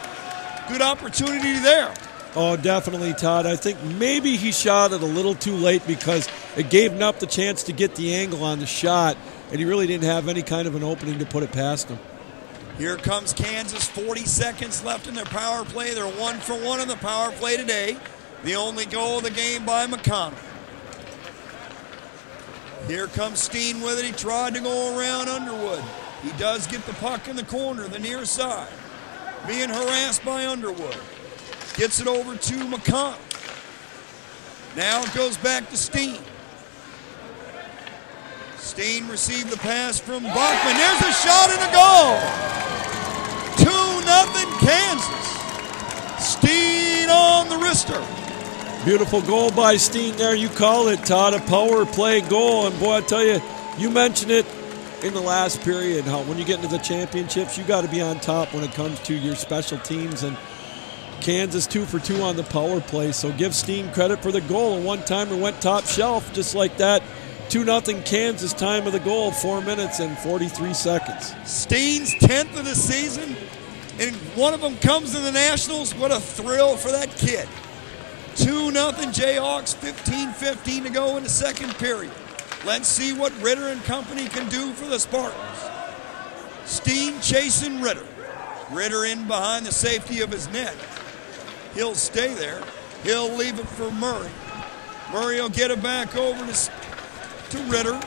Good opportunity there. Oh, definitely, Todd. I think maybe he shot it a little too late because it gave Nupp the chance to get the angle on the shot, and he really didn't have any kind of an opening to put it past him. Here comes Kansas, 40 seconds left in their power play. They're 1-for-1 in the power play today. The only goal of the game by McConnell. Here comes Steen with it. He tried to go around Underwood. He does get the puck in the corner, the near side. Being harassed by Underwood. Gets it over to McConnell. Now it goes back to Steen. Steen received the pass from Bachman. There's a shot and a goal. 2-0 Kansas. Steen on the wrister. Beautiful goal by Steen there. You call it, Todd, a power play goal. And boy, I tell you, you mentioned it in the last period, how when you get into the championships, you got to be on top when it comes to your special teams. And Kansas 2-for-2 on the power play. So give Steen credit for the goal. And one time it went top shelf just like that. 2-0 Kansas, time of the goal, 4 minutes and 43 seconds. Steen's 10th of the season, and one of them comes to the Nationals. What a thrill for that kid. 2-0 Jayhawks, 15:15 to go in the second period. Let's see what Ritter and company can do for the Spartans. Steen chasing Ritter. Ritter in behind the safety of his net. He'll stay there. He'll leave it for Murray. Murray will get it back over to Ritter.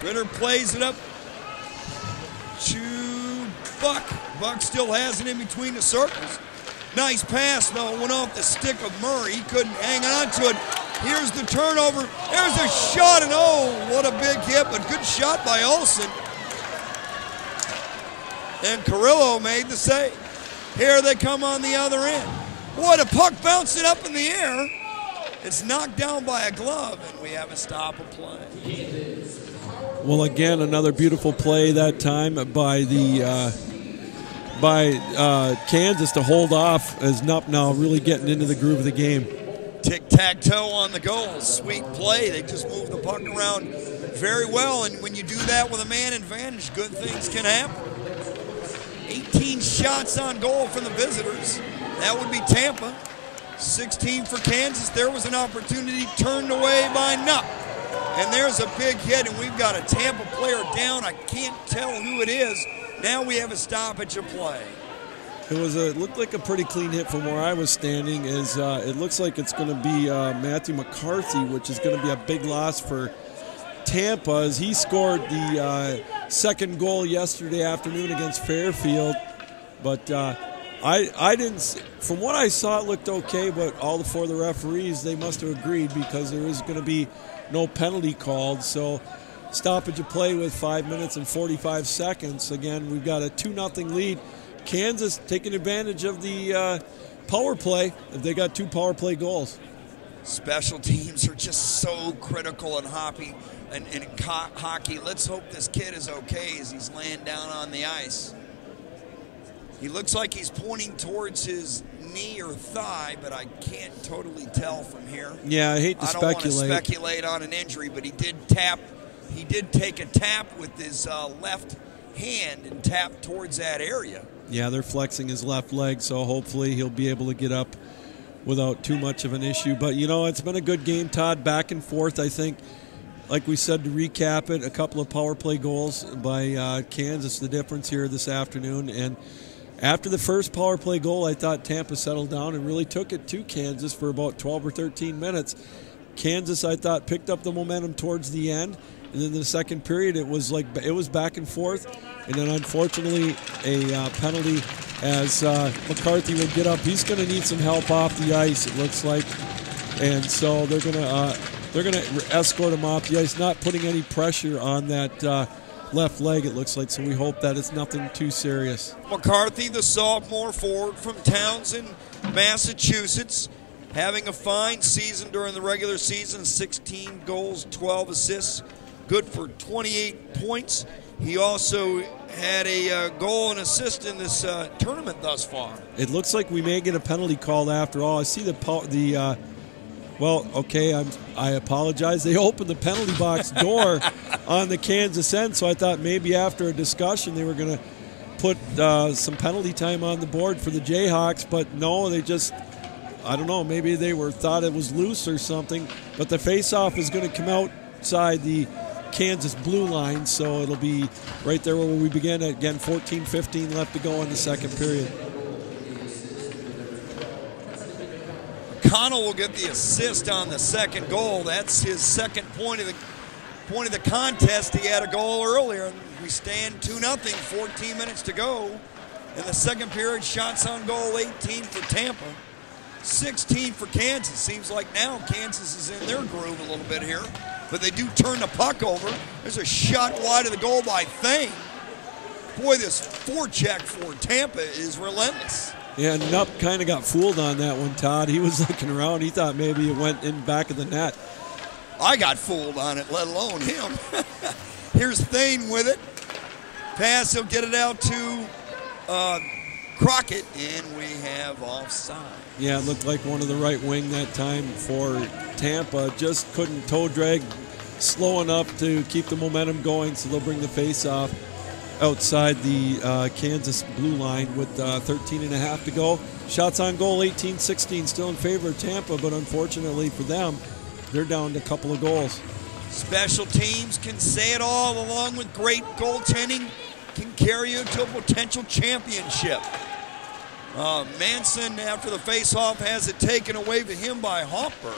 Ritter plays it up to Buck. Buck still has it in between the circles. Nice pass, though. Went off the stick of Murray. He couldn't hang on to it. Here's the turnover. There's a shot, and oh, what a big hit, but good shot by Olsen. And Carrillo made the save. Here they come on the other end. Boy, the puck bouncing up in the air. It's knocked down by a glove, and we have a stop of play. Well, again, another beautiful play that time by Kansas to hold off as Nupp now really getting into the groove of the game. Tic-tac-toe on the goal. Sweet play. They just move the puck around very well, and when you do that with a man advantage, good things can happen. 18 shots on goal from the visitors. That would be Tampa. 16 for Kansas. There was an opportunity turned away by Nupp. And there's a big hit, and we've got a Tampa player down. I can't tell who it is. Now we have a stoppage of play. It looked like a pretty clean hit from where I was standing. It looks like it's going to be Matthew McCarthy, which is going to be a big loss for Tampa, as he scored the second goal yesterday afternoon against Fairfield. But I didn't. From what I saw, it looked okay. But all the 4 of the referees, they must have agreed, because there is going to be no penalty called. So stoppage of play with 5 minutes and 45 seconds. Again, we've got a 2-0 lead. Kansas taking advantage of the power play. They got 2 power play goals. Special teams are just so critical in hockey. Let's hope this kid is okay as he's laying down on the ice. He looks like he's pointing towards his knee or thigh, but I can't totally tell from here. Yeah, I hate to speculate. I don't want to speculate on an injury, but he did tap. He did take a tap with his left hand and tap towards that area. Yeah, they're flexing his left leg, so hopefully he'll be able to get up without too much of an issue. But, you know, it's been a good game, Todd, back and forth. I think, like we said, to recap it, a couple of power play goals by Kansas, the difference here this afternoon. And after the first power play goal, I thought Tampa settled down and really took it to Kansas for about 12 or 13 minutes. Kansas, I thought, picked up the momentum towards the end. And then in the second period, it was back and forth. And then, unfortunately, a penalty as McCarthy would get up. He's going to need some help off the ice, it looks like. And so they're going to escort him off the ice, not putting any pressure on that left leg, it looks like. So we hope that it's nothing too serious. McCarthy, the sophomore forward from Townsend, Massachusetts, having a fine season during the regular season, 16 goals, 12 assists, good for 28 points. He also had a goal and assist in this tournament thus far. It looks like we may get a penalty called after all. I see well, okay, I apologize. They opened the penalty box door on the Kansas end, so I thought maybe after a discussion they were going to put some penalty time on the board for the Jayhawks, but no, they just, I don't know, maybe they thought it was loose or something. But the face-off is going to come outside the Kansas blue line, so it'll be right there where we began. Again, 14-15 left to go in the second period. Connell will get the assist on the second goal. That's his second point of the contest. He had a goal earlier. We stand 2-0, 14 minutes to go in the second period. Shots on goal, 18 for Tampa, 16 for Kansas. Seems like now Kansas is in their groove a little bit here. But they do turn the puck over. There's a shot wide of the goal by Thane. Boy, this forecheck for Tampa is relentless. Yeah, Nupp kind of got fooled on that one, Todd. He was looking around. He thought maybe it went in back of the net. I got fooled on it, let alone him. Here's Thane with it. Pass, he'll get it out to Crockett, and we have offside. Yeah, it looked like one of the right wing that time for Tampa. Just couldn't toe drag slow enough to keep the momentum going, so they'll bring the face-off outside the Kansas blue line with 13.5 to go. Shots on goal, 18-16, still in favor of Tampa, but unfortunately for them, they're down to a couple of goals. Special teams can say it all, along with great goaltending, can carry you to a potential championship. Manson, after the face-off, has it taken away from him by Hoffberg.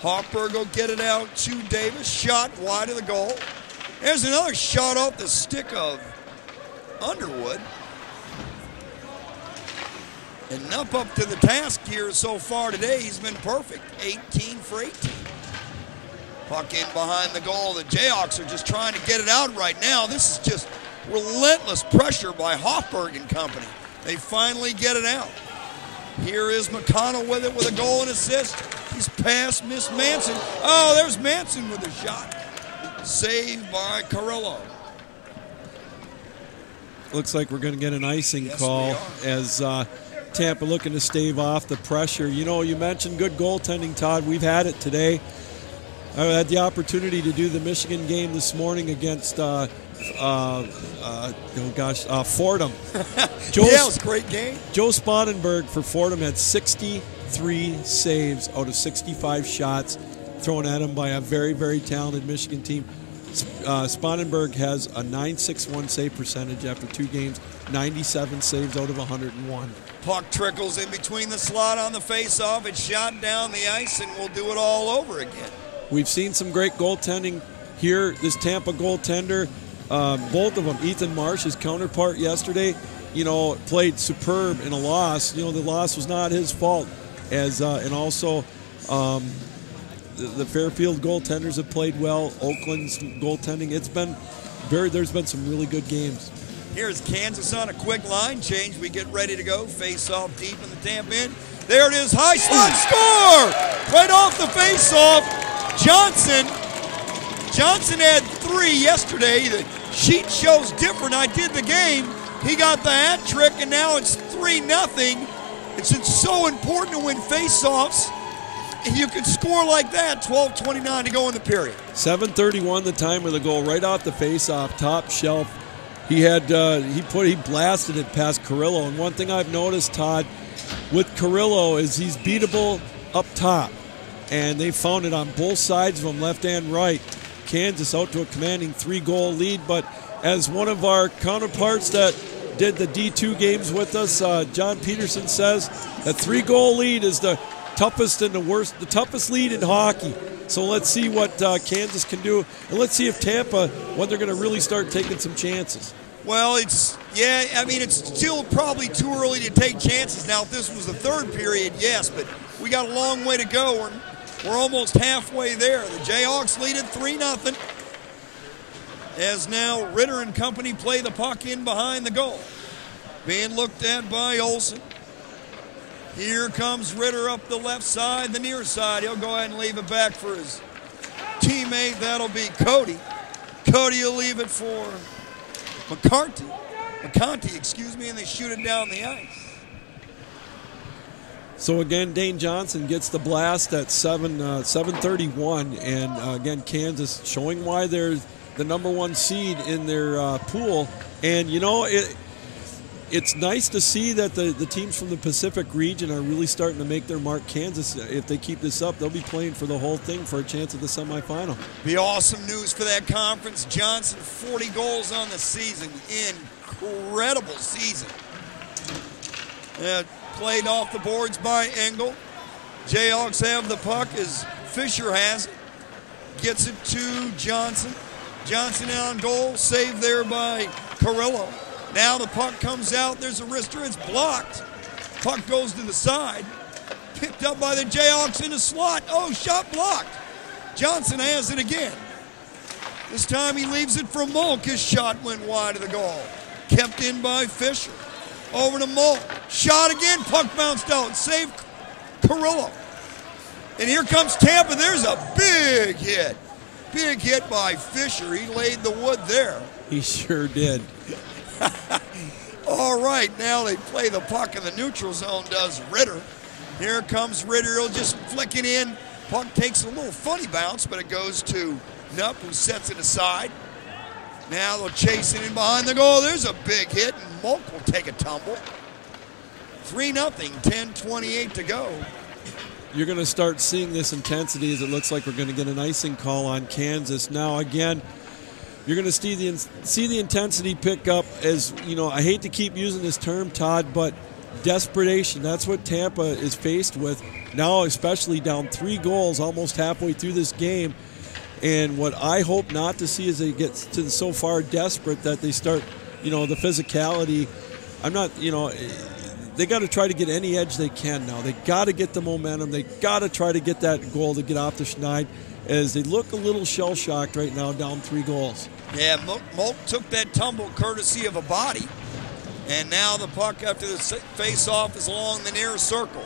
Hoffberg will get it out to Davis. Shot wide of the goal. There's another shot off the stick of Underwood. And Nupp up to the task here so far today. He's been perfect. 18 for 18. Puck in behind the goal. The Jayhawks are just trying to get it out right now. This is just relentless pressure by Hoffberg and company. They finally get it out. Here is McConnell with it with a goal and assist. He's past Miss Manson. Oh, there's Manson with a shot. Saved by Carrillo. Looks like we're going to get an icing call as Tampa looking to stave off the pressure. You know, you mentioned good goaltending, Todd. We've had it today. I had the opportunity to do the Michigan game this morning against Fordham. Yeah, it was a great game. Joe Spanenberg for Fordham had 63 saves out of 65 shots thrown at him by a very, very talented Michigan team. Spanenberg has a .961 save percentage after 2 games, 97 saves out of 101. Puck trickles in between the slot on the face-off. It's shot down the ice, and we'll do it all over again. We've seen some great goaltending here. This Tampa goaltender, both of them, Ethan Marsh, his counterpart yesterday, played superb in a loss. The loss was not his fault. And also the Fairfield goaltenders have played well. Oakland's goaltending, there's been some really good games. Here's Kansas on a quick line change. We get ready to go. Face off deep in the Tampa end. There it is, high slot score! Right off the face off. Johnson had 3 yesterday. The sheet shows different. I did the game. He got the hat trick, and now it's 3-0. It's so important to win face-offs. And you can score like that, 12:29 to go in the period. 7:31 the time of the goal, right off the face-off, top shelf. He blasted it past Carrillo. And one thing I've noticed, Todd, with Carrillo is he's beatable up top. And they found it on both sides of him, left and right. Kansas out to a commanding 3-goal lead. But as one of our counterparts that did the D2 games with us, John Peterson says, a 3-goal lead is the toughest and the toughest lead in hockey. So let's see what Kansas can do, and let's see if Tampa, when they're going to really start taking some chances. Well, it's still probably too early to take chances. Now, if this was the third period, yes, but we got a long way to go. We're almost halfway there. The Jayhawks lead it 3-0. As now Ritter and company play the puck in behind the goal. Being looked at by Olsen. Here comes Ritter up the left side, the near side. He'll go ahead and leave it back for his teammate. That'll be Cody. Cody will leave it for McConty, and they shoot it down the ice. So again, Dane Johnson gets the blast at 7:31, and again, Kansas showing why they're the #1 seed in their pool. And it's nice to see that the teams from the Pacific region are really starting to make their mark. Kansas, if they keep this up, they'll be playing for the whole thing for a chance at the semifinal. Be awesome news for that conference. Johnson, 40 goals on the season. Incredible season. Played off the boards by Engel. Jayhawks have the puck as Fisher has it. Gets it to Johnson. Johnson on goal, saved there by Carrillo. Now the puck comes out. There's a wrister. It's blocked. Puck goes to the side. Picked up by the Jayhawks in the slot. Oh, shot blocked. Johnson has it again. This time he leaves it for Mulk. His shot went wide of the goal. Kept in by Fisher. Over to Mulk. Shot again. Puck bounced out. Saved Carrillo. And here comes Tampa. There's a big hit. Big hit by Fisher. He laid the wood there. He sure did. All right, now they play the puck in the neutral zone, does Ritter. Here comes Ritter. He'll just flick it in. Puck takes a little funny bounce, but it goes to Knupp, who sets it aside. Now they'll chase it in behind the goal. There's a big hit, and Mulk will take a tumble. 3-0, 10:28 to go. You're going to start seeing this intensity as it looks like we're going to get an icing call on Kansas. Now, again, you're going to see the intensity pick up as, I hate to keep using this term, Todd, but desperation. That's what Tampa is faced with now, especially down 3 goals almost halfway through this game. And what I hope not to see is they get to so far desperate that they start, the physicality. They got to try to get any edge they can now. They got to get the momentum. They got to try to get that goal to get off the schneid, as they look a little shell-shocked right now, down 3 goals. Yeah, Mulk took that tumble courtesy of a body, and now the puck after the face-off is along the near circle.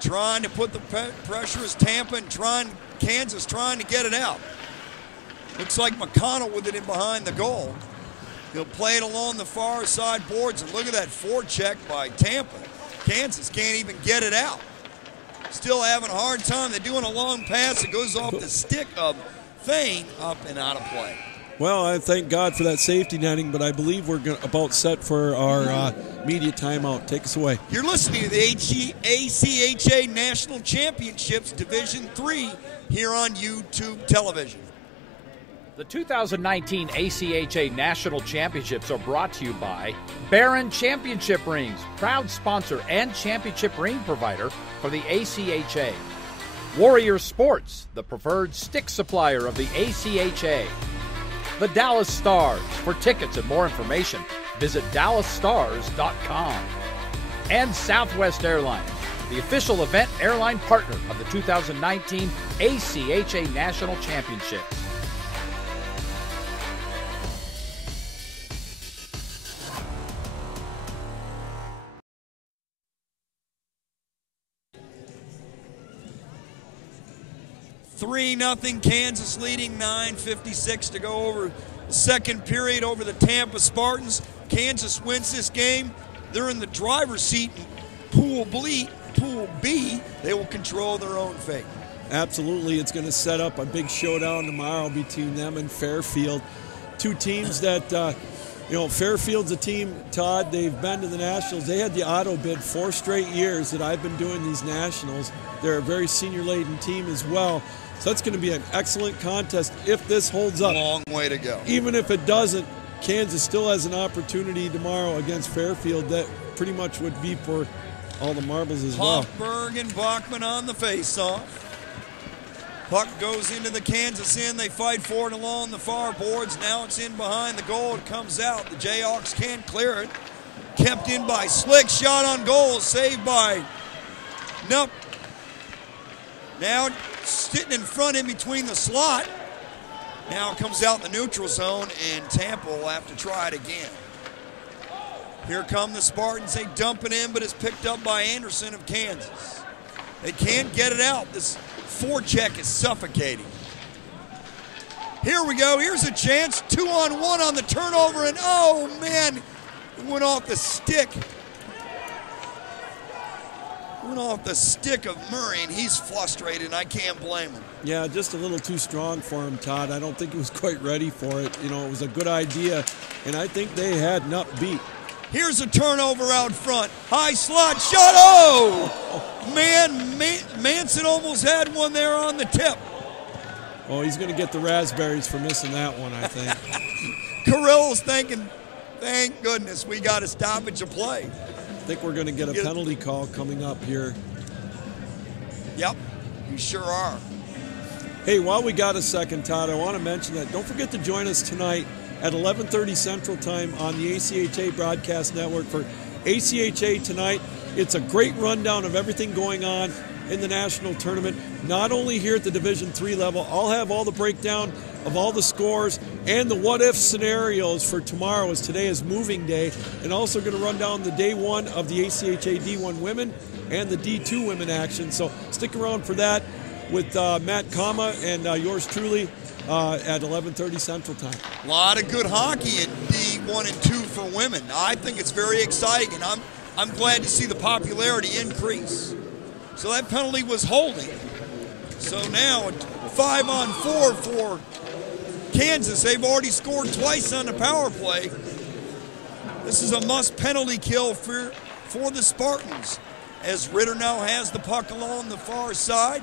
Trying to put the pressure is Tampa, and Kansas trying to get it out. Looks like McConnell with it in behind the goal. He'll play it along the far side boards, and look at that forecheck by Tampa. Kansas can't even get it out. Still having a hard time. They're doing a long pass. It goes off the stick of Thane, up and out of play. Well, I thank God for that safety netting, but I believe we're about set for our media timeout. Take us away. You're listening to the ACHA National Championships Division III here on YouTube television. The 2019 ACHA National Championships are brought to you by Barron Championship Rings, proud sponsor and championship ring provider for the ACHA. Warrior Sports, the preferred stick supplier of the ACHA. The Dallas Stars. For tickets and more information, visit dallasstars.com. And Southwest Airlines, the official event airline partner of the 2019 ACHA National Championships. Three 0 Kansas leading, 9:56 to go over the second period over the Tampa Spartans. Kansas wins this game. They're in the driver's seat in Pool B. They will control their own fate. Absolutely. It's going to set up a big showdown tomorrow between them and Fairfield. Two teams that, Fairfield's a team, Todd, they've been to the Nationals. They had the auto bid 4 straight years that I've been doing these Nationals. They're a very senior-laden team as well. So that's going to be an excellent contest if this holds up. Long way to go. Even if it doesn't, Kansas still has an opportunity tomorrow against Fairfield that pretty much would be for all the marbles as well. Hoffberg and Bachman on the face-off. Puck goes into the Kansas end. They fight for it along the far boards. Now it's in behind the goal. It comes out. The Jayhawks can't clear it. Kept in by Slick. Shot on goal. Saved by Nope. Now sitting in front in between the slot. Now it comes out in the neutral zone, and Tampa will have to try it again. Here come the Spartans. They dump it in, but it's picked up by Anderson of Kansas. They can't get it out. This forecheck is suffocating. Here we go. Here's a chance. 2-on-1 on the turnover, and oh, man, it went off the stick. Went off the stick of Murray, and he's frustrated, and I can't blame him. Yeah, just a little too strong for him, Todd. I don't think he was quite ready for it. It was a good idea, and I think they had Nup beat. Here's a turnover out front. High slot shot. Oh! Man, Manson almost had one there on the tip. Oh, he's going to get the raspberries for missing that one, I think. Carrillo's thinking, thank goodness we got a stoppage of play. I think we're going to get a penalty call coming up here. Yep, we sure are. Hey, while we got a second, Todd, I want to mention that don't forget to join us tonight at 11:30 Central Time on the ACHA Broadcast Network for ACHA Tonight. It's a great rundown of everything going on in the national tournament, not only here at the Division III level. I'll have all the breakdown of all the scores and the what-if scenarios for tomorrow, as today is moving day, and also going to run down the day one of the ACHA D1 women and the D2 women action. So stick around for that with Matt Kama and yours truly at 11:30 Central Time. A lot of good hockey in D1 and 2 for women. I think it's very exciting, and I'm glad to see the popularity increase. So that penalty was holding. So now 5-on-4 for Kansas. They've already scored twice on the power play. This is a must penalty kill for the Spartans, as Ritter now has the puck along the far side.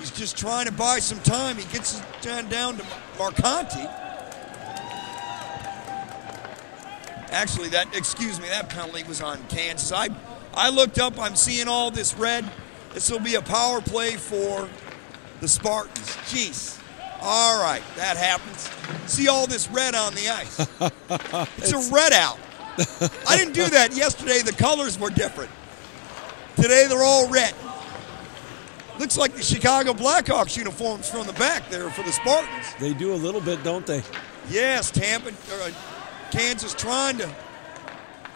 He's just trying to buy some time. He gets it down to Marcanti. Actually, that penalty was on Kansas. I looked up, I'm seeing all this red. This will be a power play for the Spartans. Jeez. All right, that happens. See all this red on the ice. It's a red out. I didn't do that yesterday. The colors were different. Today they're all red. Looks like the Chicago Blackhawks uniforms from the back there for the Spartans. They do a little bit, don't they? Yes, Kansas trying to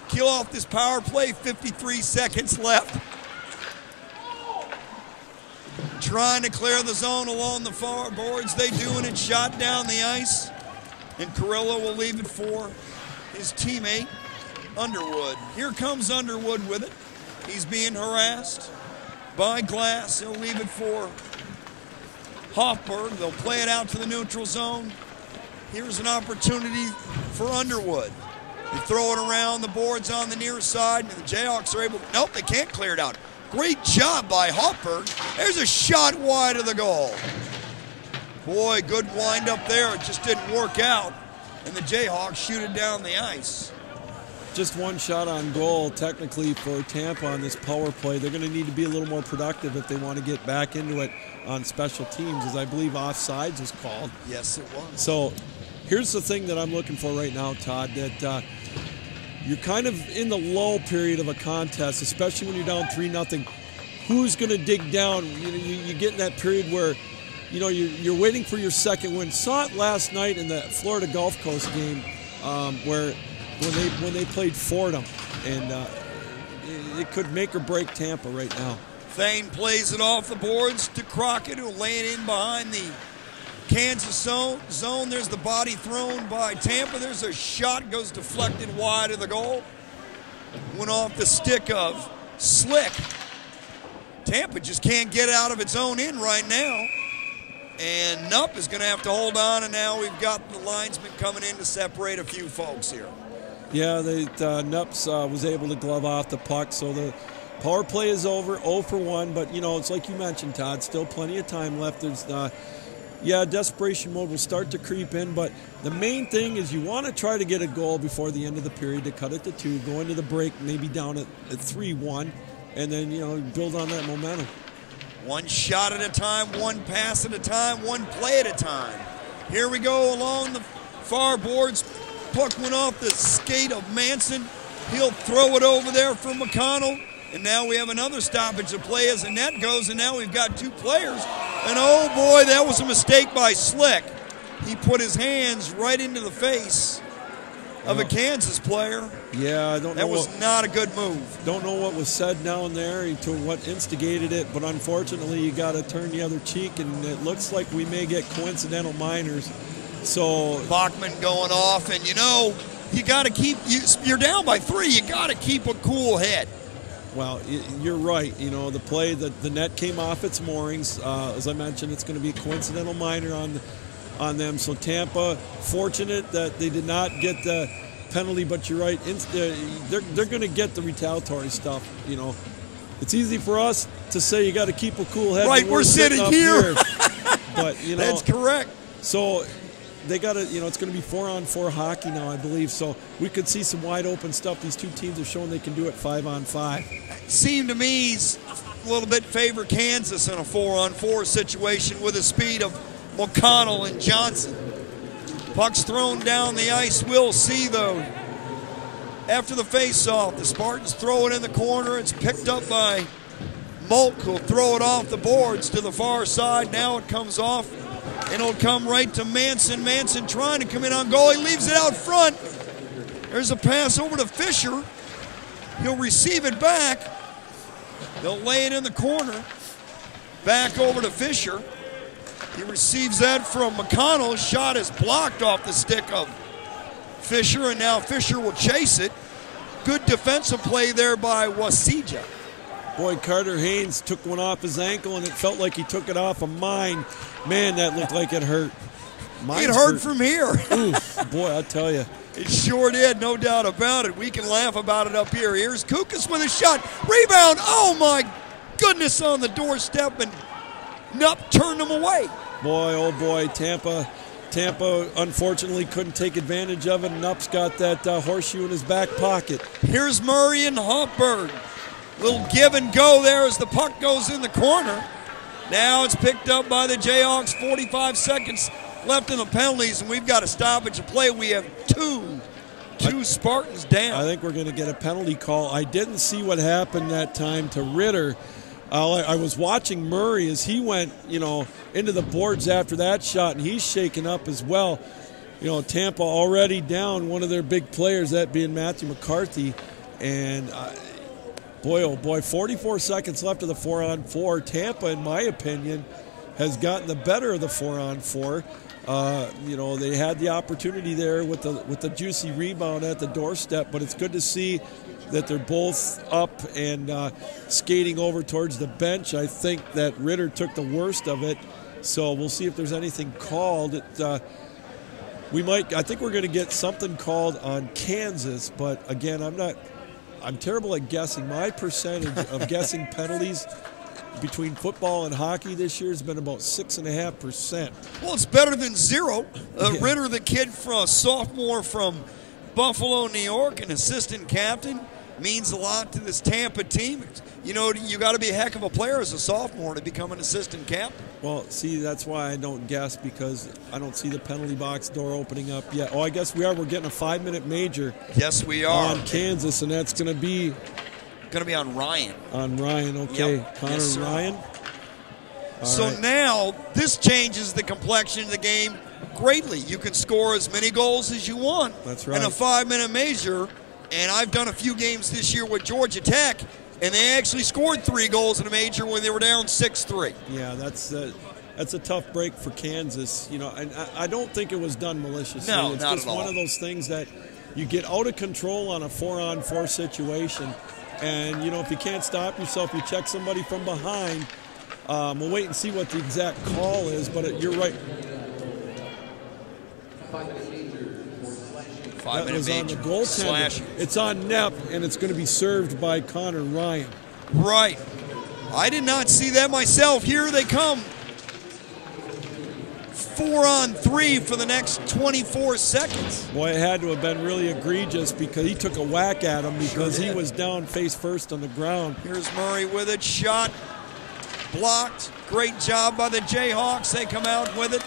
kill off this power play. 53 seconds left. Trying to clear the zone along the far boards. They doing it, shot down the ice. And Carrillo will leave it for his teammate, Underwood. Here comes Underwood with it. He's being harassed by Glass. He'll leave it for Hoffberg. They'll play it out to the neutral zone. Here's an opportunity for Underwood. They throw it around the boards on the near side, and the Jayhawks are able to, nope, they can't clear it out. Great job by Hoffberg. There's a shot wide of the goal. Boy, good wind up there. It just didn't work out. And the Jayhawks shoot it down the ice. Just one shot on goal, technically, for Tampa on this power play. They're going to need to be a little more productive if they want to get back into it on special teams, as I believe offsides was called. Yes, it was. So here's the thing that I'm looking for right now, Todd, that you're kind of in the lull period of a contest, especially when you're down 3-0. Who's going to dig down? You get in that period where you're waiting for your second win. Saw it last night in the Florida Gulf Coast game where when they played Fordham, and it could make or break Tampa right now. Thane plays it off the boards to Crockett, who'll lay it in behind the Kansas zone. There's the body thrown by Tampa. There's a shot, goes deflected wide of the goal. Went off the stick of Slick. Tampa just can't get out of its own end right now. And Nupp is going to have to hold on, and now we've got the linesman coming in to separate a few folks here. Yeah, Nupps was able to glove off the puck, so the power play is over, 0 for 1. But, it's like you mentioned, Todd, still plenty of time left. There's, desperation mode will start to creep in, but the main thing is you want to try to get a goal before the end of the period to cut it to 2, go into the break maybe down at 3-1, and then, build on that momentum. One shot at a time, one pass at a time, one play at a time. Here we go along the far boards. Puck went off the skate of Manson. He'll throw it over there for McConnell. And now we have another stoppage of play as the net goes, and now we've got 2 players. And oh boy, that was a mistake by Slick. He put his hands right into the face of a Kansas player. Yeah, I don't know. That was not a good move. Don't know what was said down there to what instigated it, but unfortunately you got to turn the other cheek, and it looks like we may get coincidental minors. So Bachman going off, and you got to keep, you're down by 3, you got to keep a cool head. Well, you're right. The play, the net came off its moorings. As I mentioned, it's going to be a coincidental minor on them. So Tampa, fortunate that they did not get the penalty, but you're right. They're going to get the retaliatory stuff. It's easy for us to say you got to keep a cool head. Right, we're sitting here. But that's correct. So they got to, it's going to be 4-on-4 hockey now, I believe. So we could see some wide open stuff. These 2 teams have shown they can do it 5-on-5. Seemed to me a little bit favor Kansas in a 4-on-4 situation with the speed of McConnell and Johnson. Puck's thrown down the ice. We'll see, though. After the face-off, the Spartans throw it in the corner. It's picked up by Molk, who'll throw it off the boards to the far side. Now it comes off, and it'll come right to Manson. Manson trying to come in on goal. He leaves it out front. There's a pass over to Fisher. He'll receive it back. They'll lay it in the corner. Back over to Fisher. He receives that from McConnell. Shot is blocked off the stick of Fisher, and now Fisher will chase it. Good defensive play there by Wasija. Boy, Carter Haynes took one off his ankle, and it felt like he took it off of mine. Man, that looked like it hurt. It hurt from here. Oof, boy, I'll tell you. It sure did, no doubt about it. We can laugh about it up here. Here's Kukas with a shot. Rebound. Oh, my goodness, on the doorstep, and Nupp turned him away. Boy, oh boy, Tampa unfortunately couldn't take advantage of it. Nupp's got that horseshoe in his back pocket. Here's Murray and Hoffberg. Little give and go there as the puck goes in the corner. Now it's picked up by the Jayhawks. 45 seconds left in the penalties, and we've got a stoppage of play. We have two Spartans down. I think we're going to get a penalty call. I didn't see what happened that time to Ritter. I was watching Murray as he went, into the boards after that shot, and he's shaken up as well. Tampa already down one of their big players, that being Matthew McCarthy. And, boy, oh boy, 44 seconds left of the 4-on-4. Tampa, in my opinion, has gotten the better of the 4-on-4. They had the opportunity there with the juicy rebound at the doorstep, but it's good to see that they're both up and skating over towards the bench. I think that Ritter took the worst of it, so we'll see if there's anything called. I think we're going to get something called on Kansas, but again, I'm terrible at guessing. My percentage of guessing penalties between football and hockey this year has been about 6.5%. Well, it's better than 0. Yeah. Ritter, the kid from a sophomore from Buffalo, New York, an assistant captain, means a lot to this Tampa team. You know, you got to be a heck of a player as a sophomore to become an assistant captain. Well, see, that's why I don't guess, because I don't see the penalty box door opening up yet. Oh, I guess we are. We're getting a 5-minute major. Yes, we are. On Kansas, and that's going to be on Ryan. On Ryan, okay. Yep. Connor Yes, Ryan. So now this changes the complexion of the game greatly. You can score as many goals as you want. That's right. In a 5-minute major, and I've done a few games this year with Georgia Tech, and they actually scored 3 goals in a major when they were down 6-3. Yeah, that's a tough break for Kansas. You know, and I don't think it was done maliciously. No, it's not just at all. one of those things that you get out of control on a 4-on-4 situation, and you know, if you can't stop yourself, you check somebody from behind. We'll wait and see what the exact call is, but you're right. 5-minute That was on the goaltender. It's on Knepp, and it's going to be served by Connor Ryan. Right. I did not see that myself. Here they come. 4-on-3 for the next 24 seconds. Boy, it had to have been really egregious, because he took a whack at him because he was down face first on the ground. Here's Murray with it. Shot blocked. Great job by the Jayhawks. They come out with it.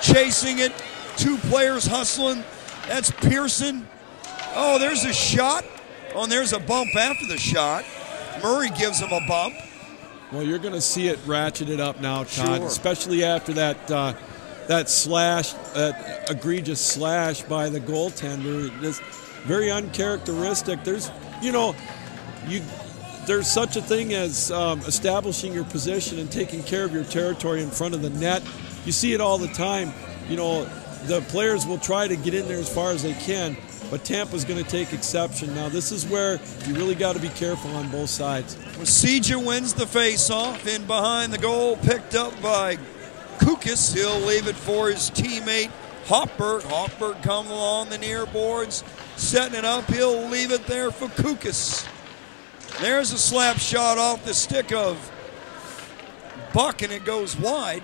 Chasing it. 2 players hustling. That's Pearson. Oh, there's a shot. Oh, and there's a bump after the shot. Murray gives him a bump. Well, you're going to see it ratcheted up now, Todd, Sure. especially after that slash, egregious slash by the goaltender. It's very uncharacteristic. There's, you know, there's such a thing as establishing your position and taking care of your territory in front of the net. You see it all the time. You know, the players will try to get in there as far as they can, but Tampa's going to take exception. Now, this is where you really got to be careful on both sides. ACHA wins the face-off in behind the goal, picked up by Kukas. He'll leave it for his teammate Hoffberg. Hoffberg comes along the near boards, setting it up. He'll leave it there for Kukas. There's a slap shot off the stick of Buck, and it goes wide.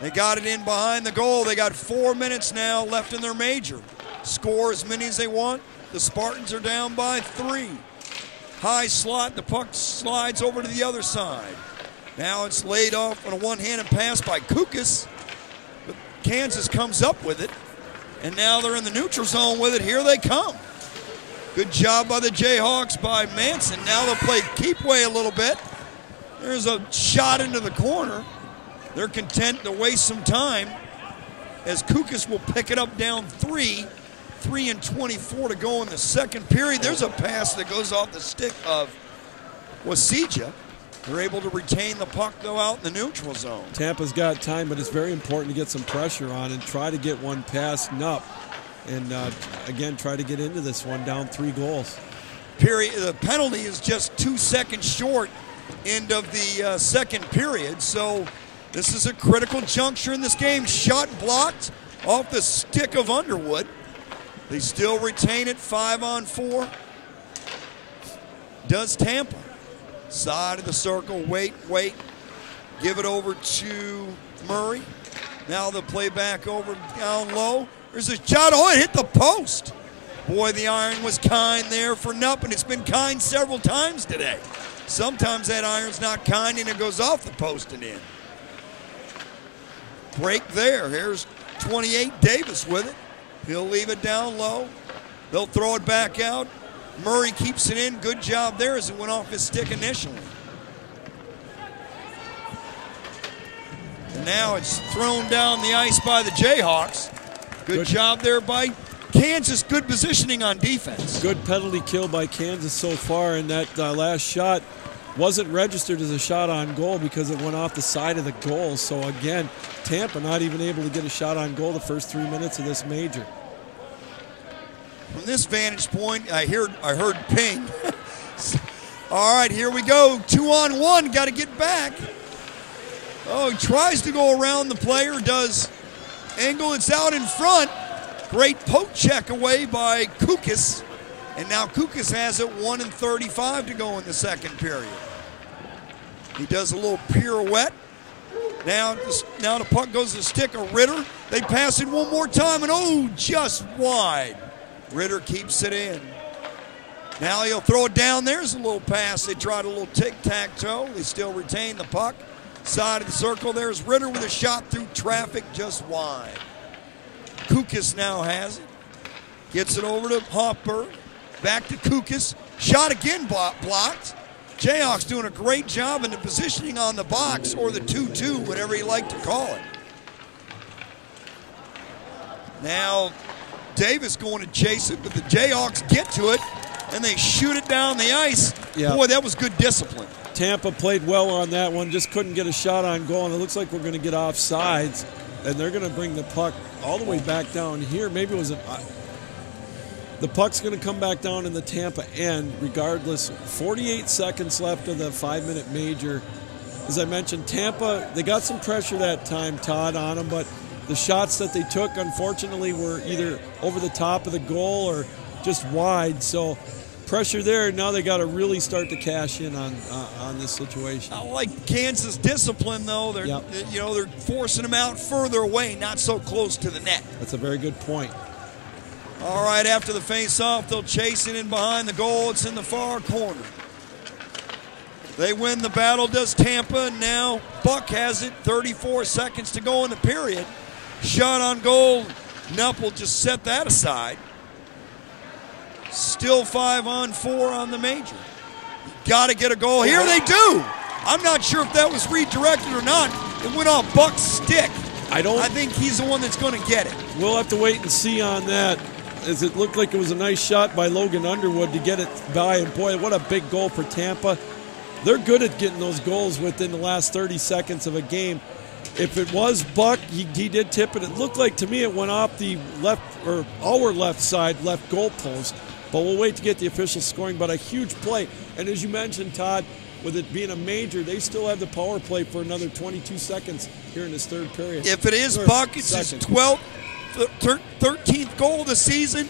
They got it in behind the goal. They got 4 minutes now left in their major. Score as many as they want. The Spartans are down by 3. High slot, the puck slides over to the other side. Now it's laid off on a one-handed pass by Kukas, but Kansas comes up with it, and now they're in the neutral zone with it. Here they come. Good job by the Jayhawks by Manson. Now they'll play keep way a little bit. There's a shot into the corner. They're content to waste some time as Kukas will pick it up down 3. 3:24 to go in the second period. There's a pass that goes off the stick of ACHA. They're able to retain the puck, though, out in the neutral zone. Tampa's got time, but it's very important to get some pressure on and try to get one past Knupp. And, again, try to get into this one down 3 goals. The penalty is just 2 seconds short end of the second period. So this is a critical juncture in this game. Shot blocked off the stick of Underwood. They still retain it 5-on-4. Does Tampa. Side of the circle, wait. Give it over to Murray. Now the play back over down low. There's a shot. Oh, it hit the post. Boy, the iron was kind there for Knupp, and it's been kind several times today. Sometimes that iron's not kind, and it goes off the post and in. Break there. Here's 28 Davis with it. He'll leave it down low. They'll throw it back out. Murray keeps it in. Good job there as it went off his stick initially. And now it's thrown down the ice by the Jayhawks. Good job there by Kansas. Good positioning on defense. Good penalty kill by Kansas so far, and that last shot wasn't registered as a shot on goal because it went off the side of the goal. So again, Tampa not even able to get a shot on goal the first 3 minutes of this major. From this vantage point, I heard ping. All right, here we go. 2-on-1, got to get back. Oh, he tries to go around the player, does Engel. It's out in front. Great poke check away by Kukas. And now Kukas has it 1:35 to go in the second period. He does a little pirouette. Now the puck goes to the stick of Ritter. They pass it one more time, and oh, just wide. Ritter keeps it in. Now he'll throw it down. There's a little pass. They tried a little tic-tac-toe. They still retain the puck. Side of the circle, there's Ritter with a shot through traffic just wide. Kukas now has it. Gets it over to Hoffberg. Back to Kukas. Shot again blocked. Jayhawks doing a great job in the positioning on the box, or the 2-2, whatever you like to call it. Now Davis going to chase it, but the Jayhawks get to it, and they shoot it down the ice. Yeah. Boy, that was good discipline. Tampa played well on that one, just couldn't get a shot on goal, and it looks like we're going to get offsides, and they're going to bring the puck all the way back down here. Maybe it was the puck's going to come back down in the Tampa end regardless. 48 seconds left of the 5-minute major. As I mentioned, Tampa, they got some pressure that time, Todd, on them, but the shots that they took, unfortunately, were either over the top of the goal or just wide. So pressure there. Now they got to really start to cash in on this situation. I like Kansas discipline, though. They're they're forcing them out further away, not so close to the net. That's a very good point. All right, after the face-off, they'll chase it in behind the goal. It's in the far corner. They win the battle, does Tampa. Now Buck has it. 34 seconds to go in the period. Shot on goal. Nupp will just set that aside. Still 5-on-4 on the major. Got to get a goal. Here they do. I'm not sure if that was redirected or not. It went off Buck's stick. I think he's the one that's going to get it. We'll have to wait and see on that, as it looked like it was a nice shot by Logan Underwood to get it by. And boy, what a big goal for Tampa. They're good at getting those goals within the last 30 seconds of a game. If it was Buck, he did tip it. It looked like to me it went off the left, or our left side, left goal post. But we'll wait to get the official scoring. But a huge play. And as you mentioned, Todd, with it being a major, they still have the power play for another 22 seconds here in this third period. If it is Buck, it's his 12th, 13th goal of the season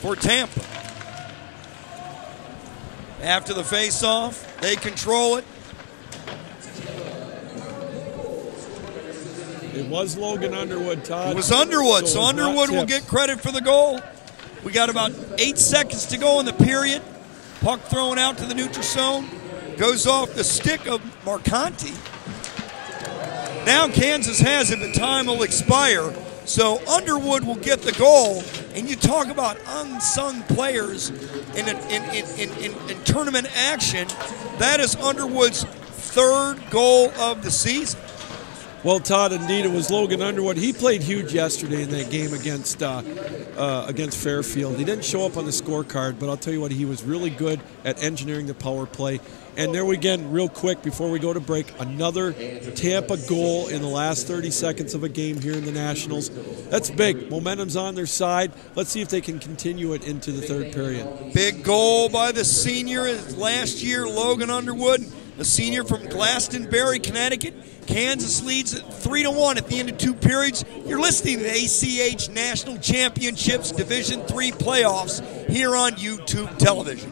for Tampa. After the face-off, they control it. It was Logan Underwood, Todd. It was Underwood, so Underwood will get credit for the goal. We got about 8 seconds to go in the period. Puck thrown out to the neutral zone. Goes off the stick of Marcanti. Now Kansas has it, but time will expire. So Underwood will get the goal. And you talk about unsung players in tournament action. That is Underwood's 3rd goal of the season. Well, Todd, indeed, it was Logan Underwood. He played huge yesterday in that game against Fairfield. He didn't show up on the scorecard, but I'll tell you what, he was really good at engineering the power play. And there we again, real quick, before we go to break, another Tampa goal in the last 30 seconds of a game here in the Nationals. That's big. Momentum's on their side. Let's see if they can continue it into the third period. Big goal by the senior last year, Logan Underwood, a senior from Glastonbury, Connecticut. Kansas leads at 3-1 at the end of 2 periods. You're listening to the ACH National Championships Division III playoffs here on YouTube television.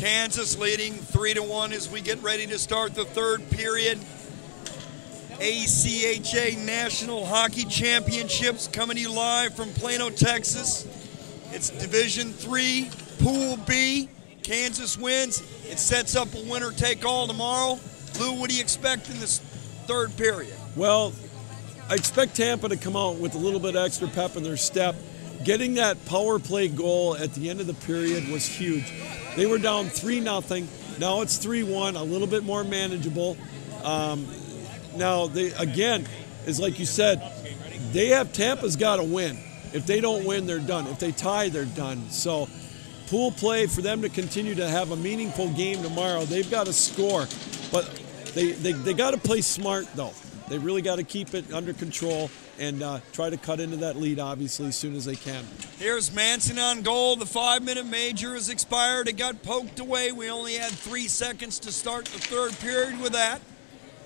Kansas leading 3-1 as we get ready to start the third period. ACHA National Hockey Championships coming to you live from Plano, Texas. It's Division III, Pool B. Kansas wins. It sets up a winner-take-all tomorrow. Lou, what do you expect in this third period? Well, I expect Tampa to come out with a little bit extra pep in their step. Getting that power play goal at the end of the period was huge. They were down 3-0. Now it's 3-1, a little bit more manageable. Now, they again, is like you said, Tampa's got to win. If they don't win, they're done. If they tie, they're done. So pool play, for them to continue to have a meaningful game tomorrow, they've got to score. But they got to play smart, though. They really got to keep it under control and try to cut into that lead, obviously, as soon as they can. Here's Manson on goal. The 5-minute major has expired. It got poked away. We only had 3 seconds to start the third period with that.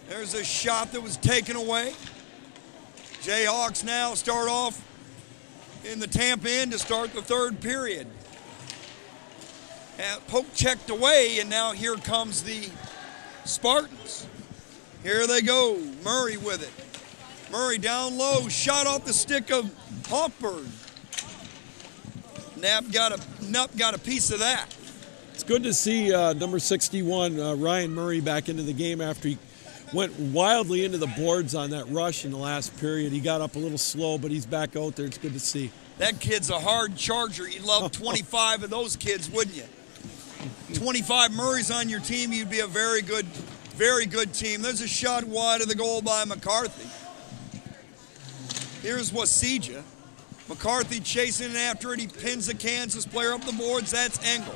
There's a shot that was taken away. Jayhawks now start off in the Tampa end to start the third period. Poke checked away, and now here comes the Spartans. Here they go. Murray with it. Murray down low, shot off the stick of Hoffberg. Knapp got a piece of that. It's good to see number 61, Ryan Murray, back into the game after he went wildly into the boards on that rush in the last period. He got up a little slow, but he's back out there. It's good to see. That kid's a hard charger. You'd love 25 of those kids, wouldn't you? 25 Murrays on your team, you'd be a very good team. There's a shot wide of the goal by McCarthy. Here's Wasija. McCarthy chasing after it. He pins the Kansas player up the boards. That's Engel.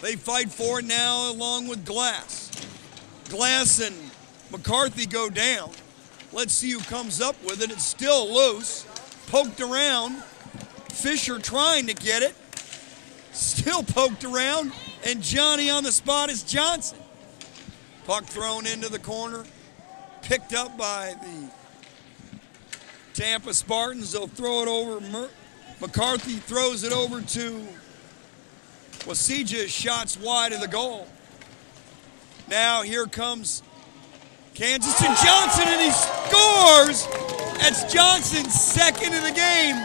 They fight for it now along with Glass. Glass and McCarthy go down. Let's see who comes up with it. It's still loose. Poked around. Fisher trying to get it. Still poked around. And Johnny on the spot is Johnson. Puck thrown into the corner. Picked up by the Tampa Spartans. They'll throw it over. McCarthy throws it over to Wasija. Shots wide of the goal. Now here comes Kansas and Johnson, and he scores. That's Johnson's second of the game.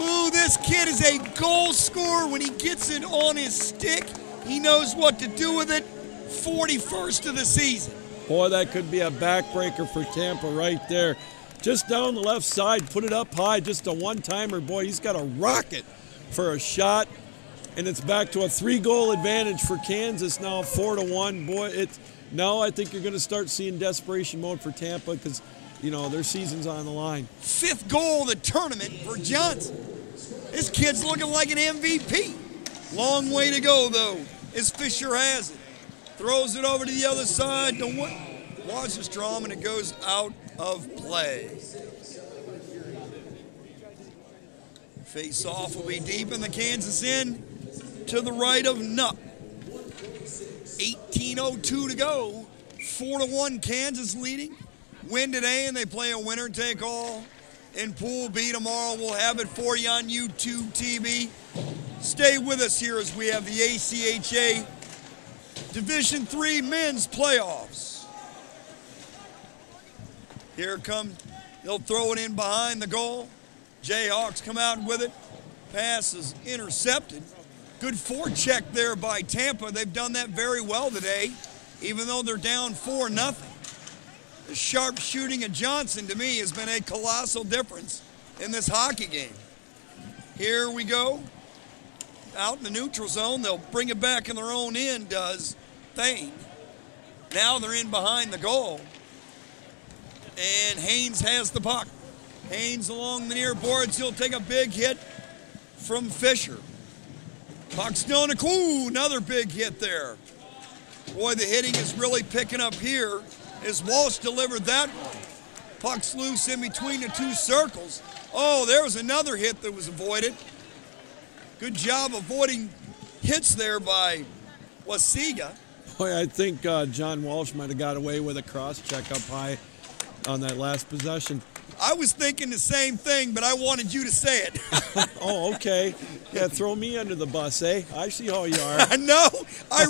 Lou, this kid is a goal scorer. When he gets it on his stick, he knows what to do with it. 41st of the season. Boy, that could be a backbreaker for Tampa right there. Just down the left side, put it up high, just a one-timer. Boy, he's got a rocket for a shot, and it's back to a 3-goal advantage for Kansas now, 4-1. Boy, now I think you're going to start seeing desperation mode for Tampa because, their season's on the line. 5th goal of the tournament for Johnson. This kid's looking like an MVP. Long way to go, though, as Fisher has it. Throws it over to the other side. Watch the Strom, and it goes out of play. Face-off will be deep in the Kansas end to the right of Nupp. 18:02 to go. 4-1 Kansas leading. Win today, and they play a winner-take-all in Pool B tomorrow. We'll have it for you on YouTube TV. Stay with us here as we have the ACHA Division III men's playoffs. Here come, they'll throw it in behind the goal. Jayhawks come out with it. Pass is intercepted. Good forecheck there by Tampa. They've done that very well today, even though they're down 4-0. The sharp shooting of Johnson, to me, has been a colossal difference in this hockey game. Here we go. Out in the neutral zone, they'll bring it back in their own end, does Thane. Now they're in behind the goal. And Haynes has the puck. Haynes along the near boards. He'll take a big hit from Fisher. Puck's down to Clue. Another big hit there. Boy, the hitting is really picking up here as Walsh delivered that one. Puck's loose in between the two circles. Oh, there was another hit that was avoided. Good job avoiding hits there by Wasija. Boy, I think John Walsh might have got away with a cross check up high on that last possession. I was thinking the same thing, but I wanted you to say it. Oh, okay. Yeah, throw me under the bus, eh? I see how you are. No, I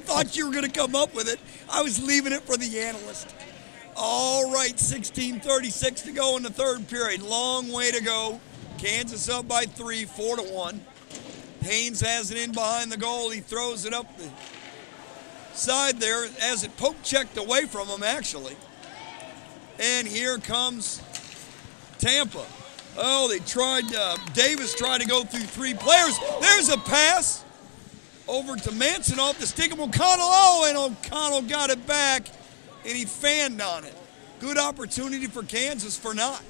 thought you were going to come up with it. I was leaving it for the analyst. All right, 16:36 to go in the third period. Long way to go. Kansas up by 3, 4-1. Haynes has it in behind the goal. He throws it up the side there as it poke checked away from him, actually. And here comes Tampa. Oh, they tried, Davis tried to go through 3 players. There's a pass over to Manson off the stick of O'Connell. Oh, and O'Connell got it back, and he fanned on it. Good opportunity for Kansas for not.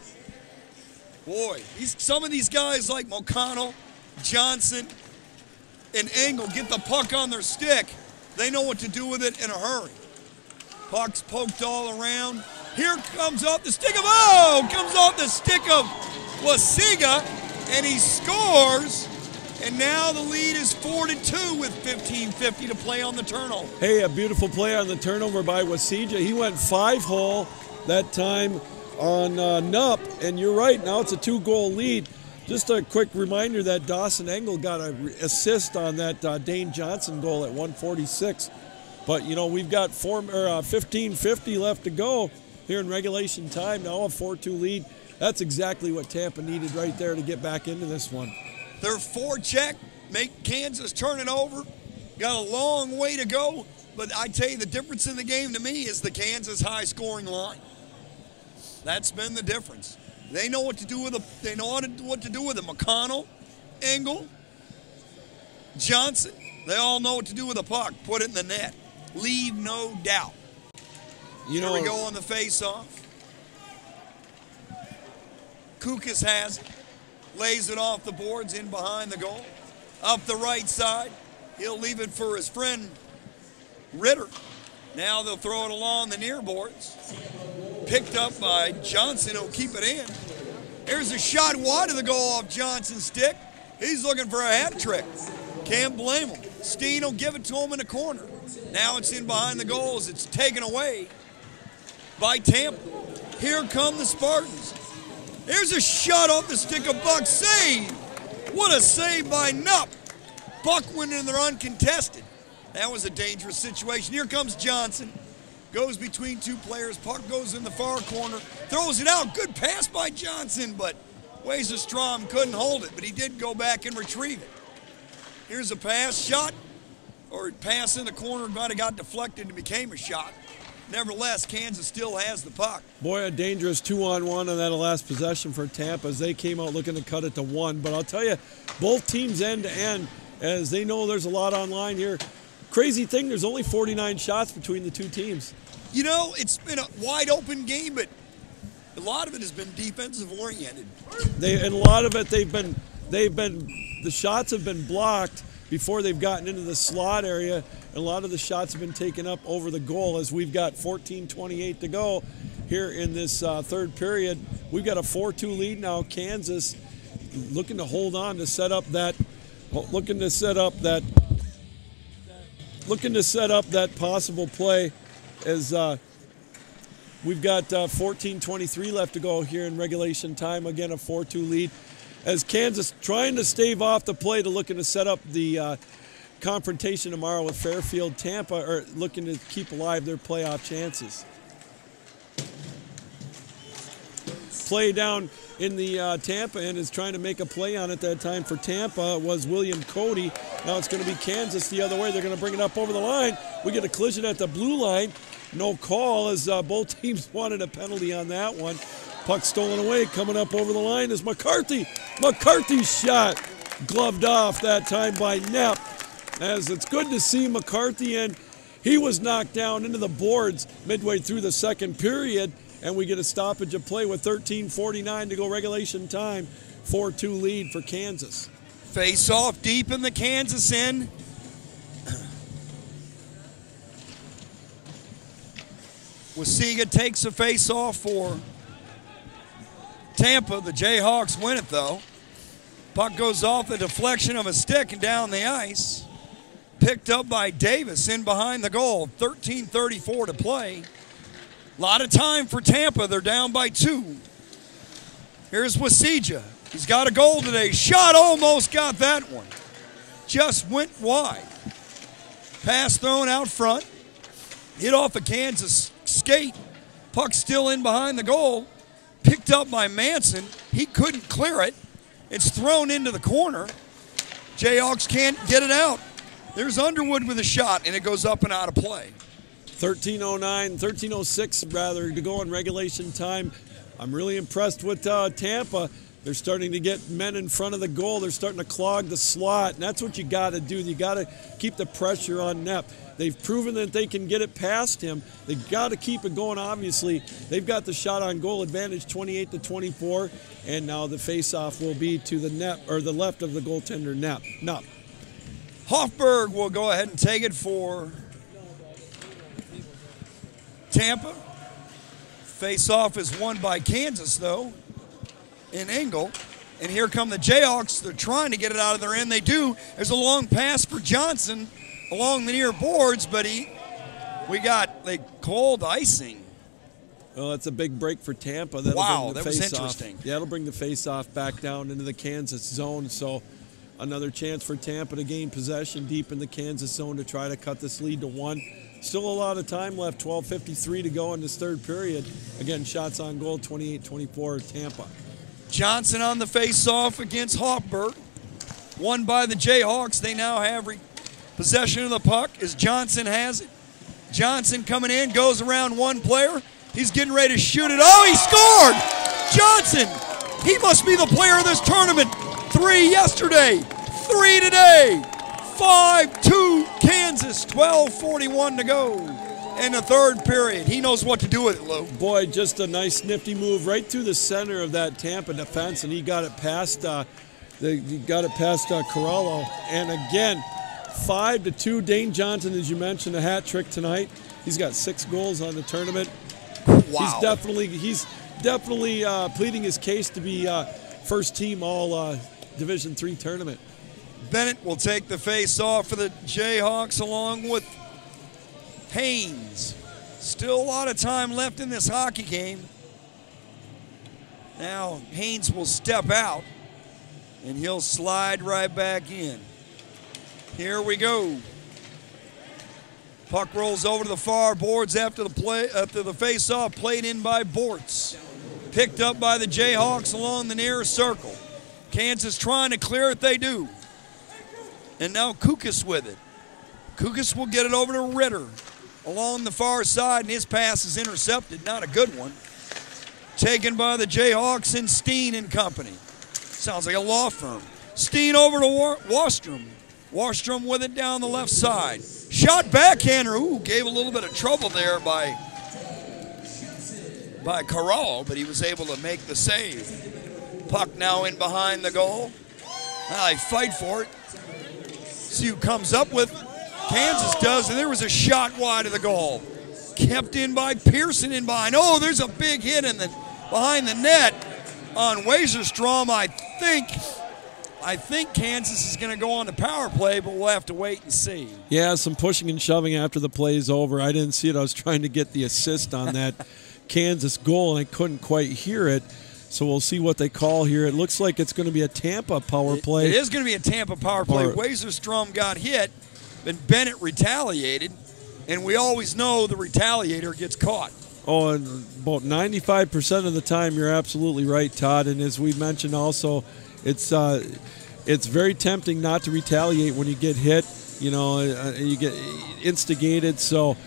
Boy, some of these guys like O'Connell, Johnson, and Engel get the puck on their stick. They know what to do with it in a hurry. Puck's poked all around. Here comes off the stick of, Wasiga, and he scores. And now the lead is 4-2 with 15:50 to play on the turnover. Hey, a beautiful play on the turnover by Wasiga. He went 5-hole that time on Nupp, and you're right, now it's a 2-goal lead. Just a quick reminder that Dawson Engel got an assist on that Dane Johnson goal at 1:46. But, you know, we've got 15:50 left to go here in regulation time. Now a 4-2 lead. That's exactly what Tampa needed right there to get back into this one. Their forecheck, make Kansas turn it over. Got a long way to go. But I tell you, the difference in the game to me is the Kansas high-scoring line. That's been the difference. They know what to do with it. They know what to do with it. McConnell, Engel, Johnson. They all know what to do with the puck. Put it in the net. Leave no doubt. You know, here we go on the face-off. Kukas has it. Lays it off the boards in behind the goal. Up the right side. He'll leave it for his friend Ritter. Now they'll throw it along the near boards. Picked up by Johnson, who'll keep it in. Here's a shot wide of the goal off Johnson's stick. He's looking for a hat trick. Can't blame him. Steen will give it to him in the corner. Now it's in behind the goals. It's taken away by Tampa. Here come the Spartans. Here's a shot off the stick of Buck. Save! What a save by Nupp. Buck went in there uncontested. That was a dangerous situation. Here comes Johnson. Goes between 2 players. Puck goes in the far corner. Throws it out. Good pass by Johnson, but Strom couldn't hold it, but he did go back and retrieve it. Here's a pass, shot, or pass in the corner. Might have got deflected and became a shot. Nevertheless, Kansas still has the puck. Boy, a dangerous 2-on-1 on that last possession for Tampa as they came out looking to cut it to 1. But I'll tell you, both teams end-to-end, as they know there's a lot on line here. Crazy thing, there's only 49 shots between the 2 teams. You know, it's been a wide-open game, but a lot of it has been defensive-oriented. And a lot of it, the shots have been blocked before they've gotten into the slot area. And a lot of the shots have been taken up over the goal as we've got 14:28 to go here in this third period. We've got a 4-2 lead now. Kansas looking to hold on to set up that possible play as we've got 14:23 left to go here in regulation time. Again, a 4-2 lead as Kansas trying to stave off the play to looking to set up the confrontation tomorrow with Fairfield. Tampa are looking to keep alive their playoff chances. Play down in the Tampa end is trying to make a play on it. That time for Tampa was William Cody. Now it's going to be Kansas the other way. They're going to bring it up over the line. We get a collision at the blue line. No call as both teams wanted a penalty on that one. Puck stolen away. Coming up over the line is McCarthy. McCarthy's shot gloved off that time by Knapp. As it's good to see McCarthy, and he was knocked down into the boards midway through the second period, and we get a stoppage of play with 13:49 to go regulation time. 4-2 lead for Kansas. Face off deep in the Kansas end. Wasiga takes a face off for Tampa. The Jayhawks win it though. Puck goes off the deflection of a stick and down the ice. Picked up by Davis in behind the goal. 13:34 to play. A lot of time for Tampa. They're down by 2. Here's Wasija. He's got a goal today. Shot, almost got that one. Just went wide. Pass thrown out front. Hit off a Kansas skate. Puck still in behind the goal. Picked up by Manson. He couldn't clear it. It's thrown into the corner. Jayhawks can't get it out. There's Underwood with a shot, and it goes up and out of play. 13:06 rather to go in regulation time. I'm really impressed with Tampa. They're starting to get men in front of the goal. They're starting to clog the slot, and that's what you got to do. You got to keep the pressure on Knepp. They've proven that they can get it past him. They've got to keep it going, obviously. They've got the shot on goal advantage, 28-24, and now the face-off will be to the net, or the left of the goaltender, Knepp. Hoffberg will go ahead and take it for Tampa. Face-off is won by Kansas, though, in Engel. And here come the Jayhawks. They're trying to get it out of their end. They do. There's a long pass for Johnson along the near boards, but they called icing. Well, that's a big break for Tampa. Wow, that was interesting. Yeah, it'll bring the face-off back down into the Kansas zone. So another chance for Tampa to gain possession deep in the Kansas zone to try to cut this lead to 1. Still a lot of time left, 12:53 to go in this third period. Again, shots on goal, 28-24 Tampa. Johnson on the face-off against Hoffberg. Won by the Jayhawks. They now have possession of the puck as Johnson has it. Johnson coming in, goes around one player. He's getting ready to shoot it. Oh, he scored! Johnson, he must be the player of this tournament. 3 yesterday, 3 today. 5-2 Kansas, 12:41 to go in the third period. He knows what to do with it, Lou. Boy, just a nice nifty move right through the center of that Tampa defense, and he got it past Carallo. And again, 5-2. Dane Johnson, as you mentioned, a hat trick tonight. He's got 6 goals on the tournament. Wow. He's definitely pleading his case to be first team all Division III tournament. Bennett will take the face off for the Jayhawks along with Haynes. Still a lot of time left in this hockey game. Now Haynes will step out and he'll slide right back in. Here we go. Puck rolls over to the far boards after the face-off, played in by Bortz. Picked up by the Jayhawks along the near circle. Kansas trying to clear it, they do. And now Kukas with it. Kukas will get it over to Ritter along the far side, and his pass is intercepted. Not a good one. Taken by the Jayhawks and Steen and company. Sounds like a law firm. Steen over to Wastrom. Wastrom with it down the left side. Shot backhander. Ooh, gave a little bit of trouble there by Corral, but he was able to make the save. Puck now in behind the goal. Now they fight for it. See who comes up with. Kansas does, and there was a shot wide of the goal. Kept in by Pearson in behind. Oh, there's a big hit behind the net on Waserstrom. I think Kansas is going to go on the power play, but we'll have to wait and see. Yeah, some pushing and shoving after the play is over. I didn't see it. I was trying to get the assist on that Kansas goal, and I couldn't quite hear it. So we'll see what they call here. It looks like it's going to be a Tampa power play. It is going to be a Tampa power play. Waserstrom got hit, but Bennett retaliated, and we always know the retaliator gets caught. Oh, and about 95% of the time, you're absolutely right, Todd. And as we mentioned also, it's very tempting not to retaliate when you get hit. You know, you get instigated. So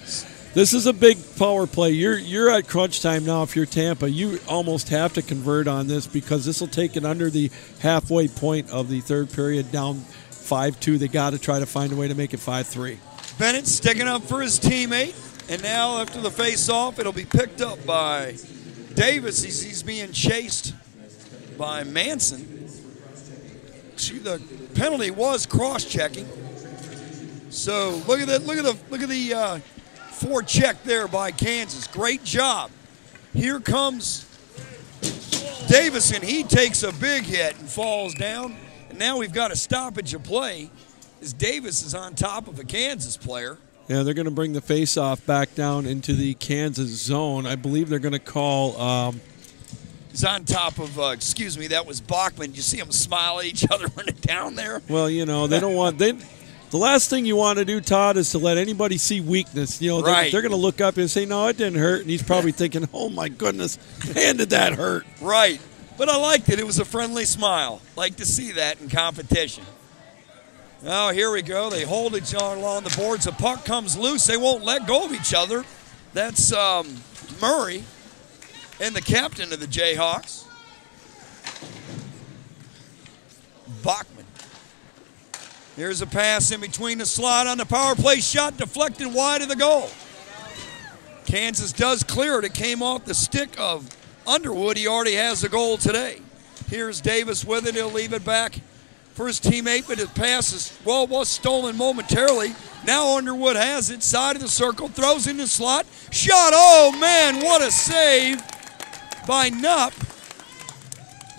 this is a big power play. You're at crunch time now. If you're Tampa, you almost have to convert on this because this will take it under the halfway point of the third period, down 5-2. They got to try to find a way to make it 5-3. Bennett sticking up for his teammate. And now after the face-off, it'll be picked up by Davis. He's being chased by Manson. The penalty was cross-checking. So look at the forecheck there by Kansas. Great job. Here comes Davis, and he takes a big hit and falls down. And now we've got a stoppage of play as Davis is on top of a Kansas player. Yeah, they're going to bring the face-off back down into the Kansas zone. I believe they're going to call He's on top of, that was Bachman. You see them smile at each other when they're down there? Well, you know, they don't want the last thing you want to do, Todd, is to let anybody see weakness. You know, they're going to look up and say, no, it didn't hurt. And he's probably thinking, oh, my goodness, man, did that hurt? Right. But I liked it. It was a friendly smile. Like to see that in competition. Oh, here we go. They hold each other along the boards. The puck comes loose. They won't let go of each other. That's Murray and the captain of the Jayhawks. Bachman. Here's a pass in between the slot on the power play shot, deflected wide of the goal. Kansas does clear it. It came off the stick of Underwood. He already has the goal today. Here's Davis with it. He'll leave it back for his teammate, but his pass was stolen momentarily. Now Underwood has it, side of the circle, throws in the slot. Shot, oh man, what a save by Knupp.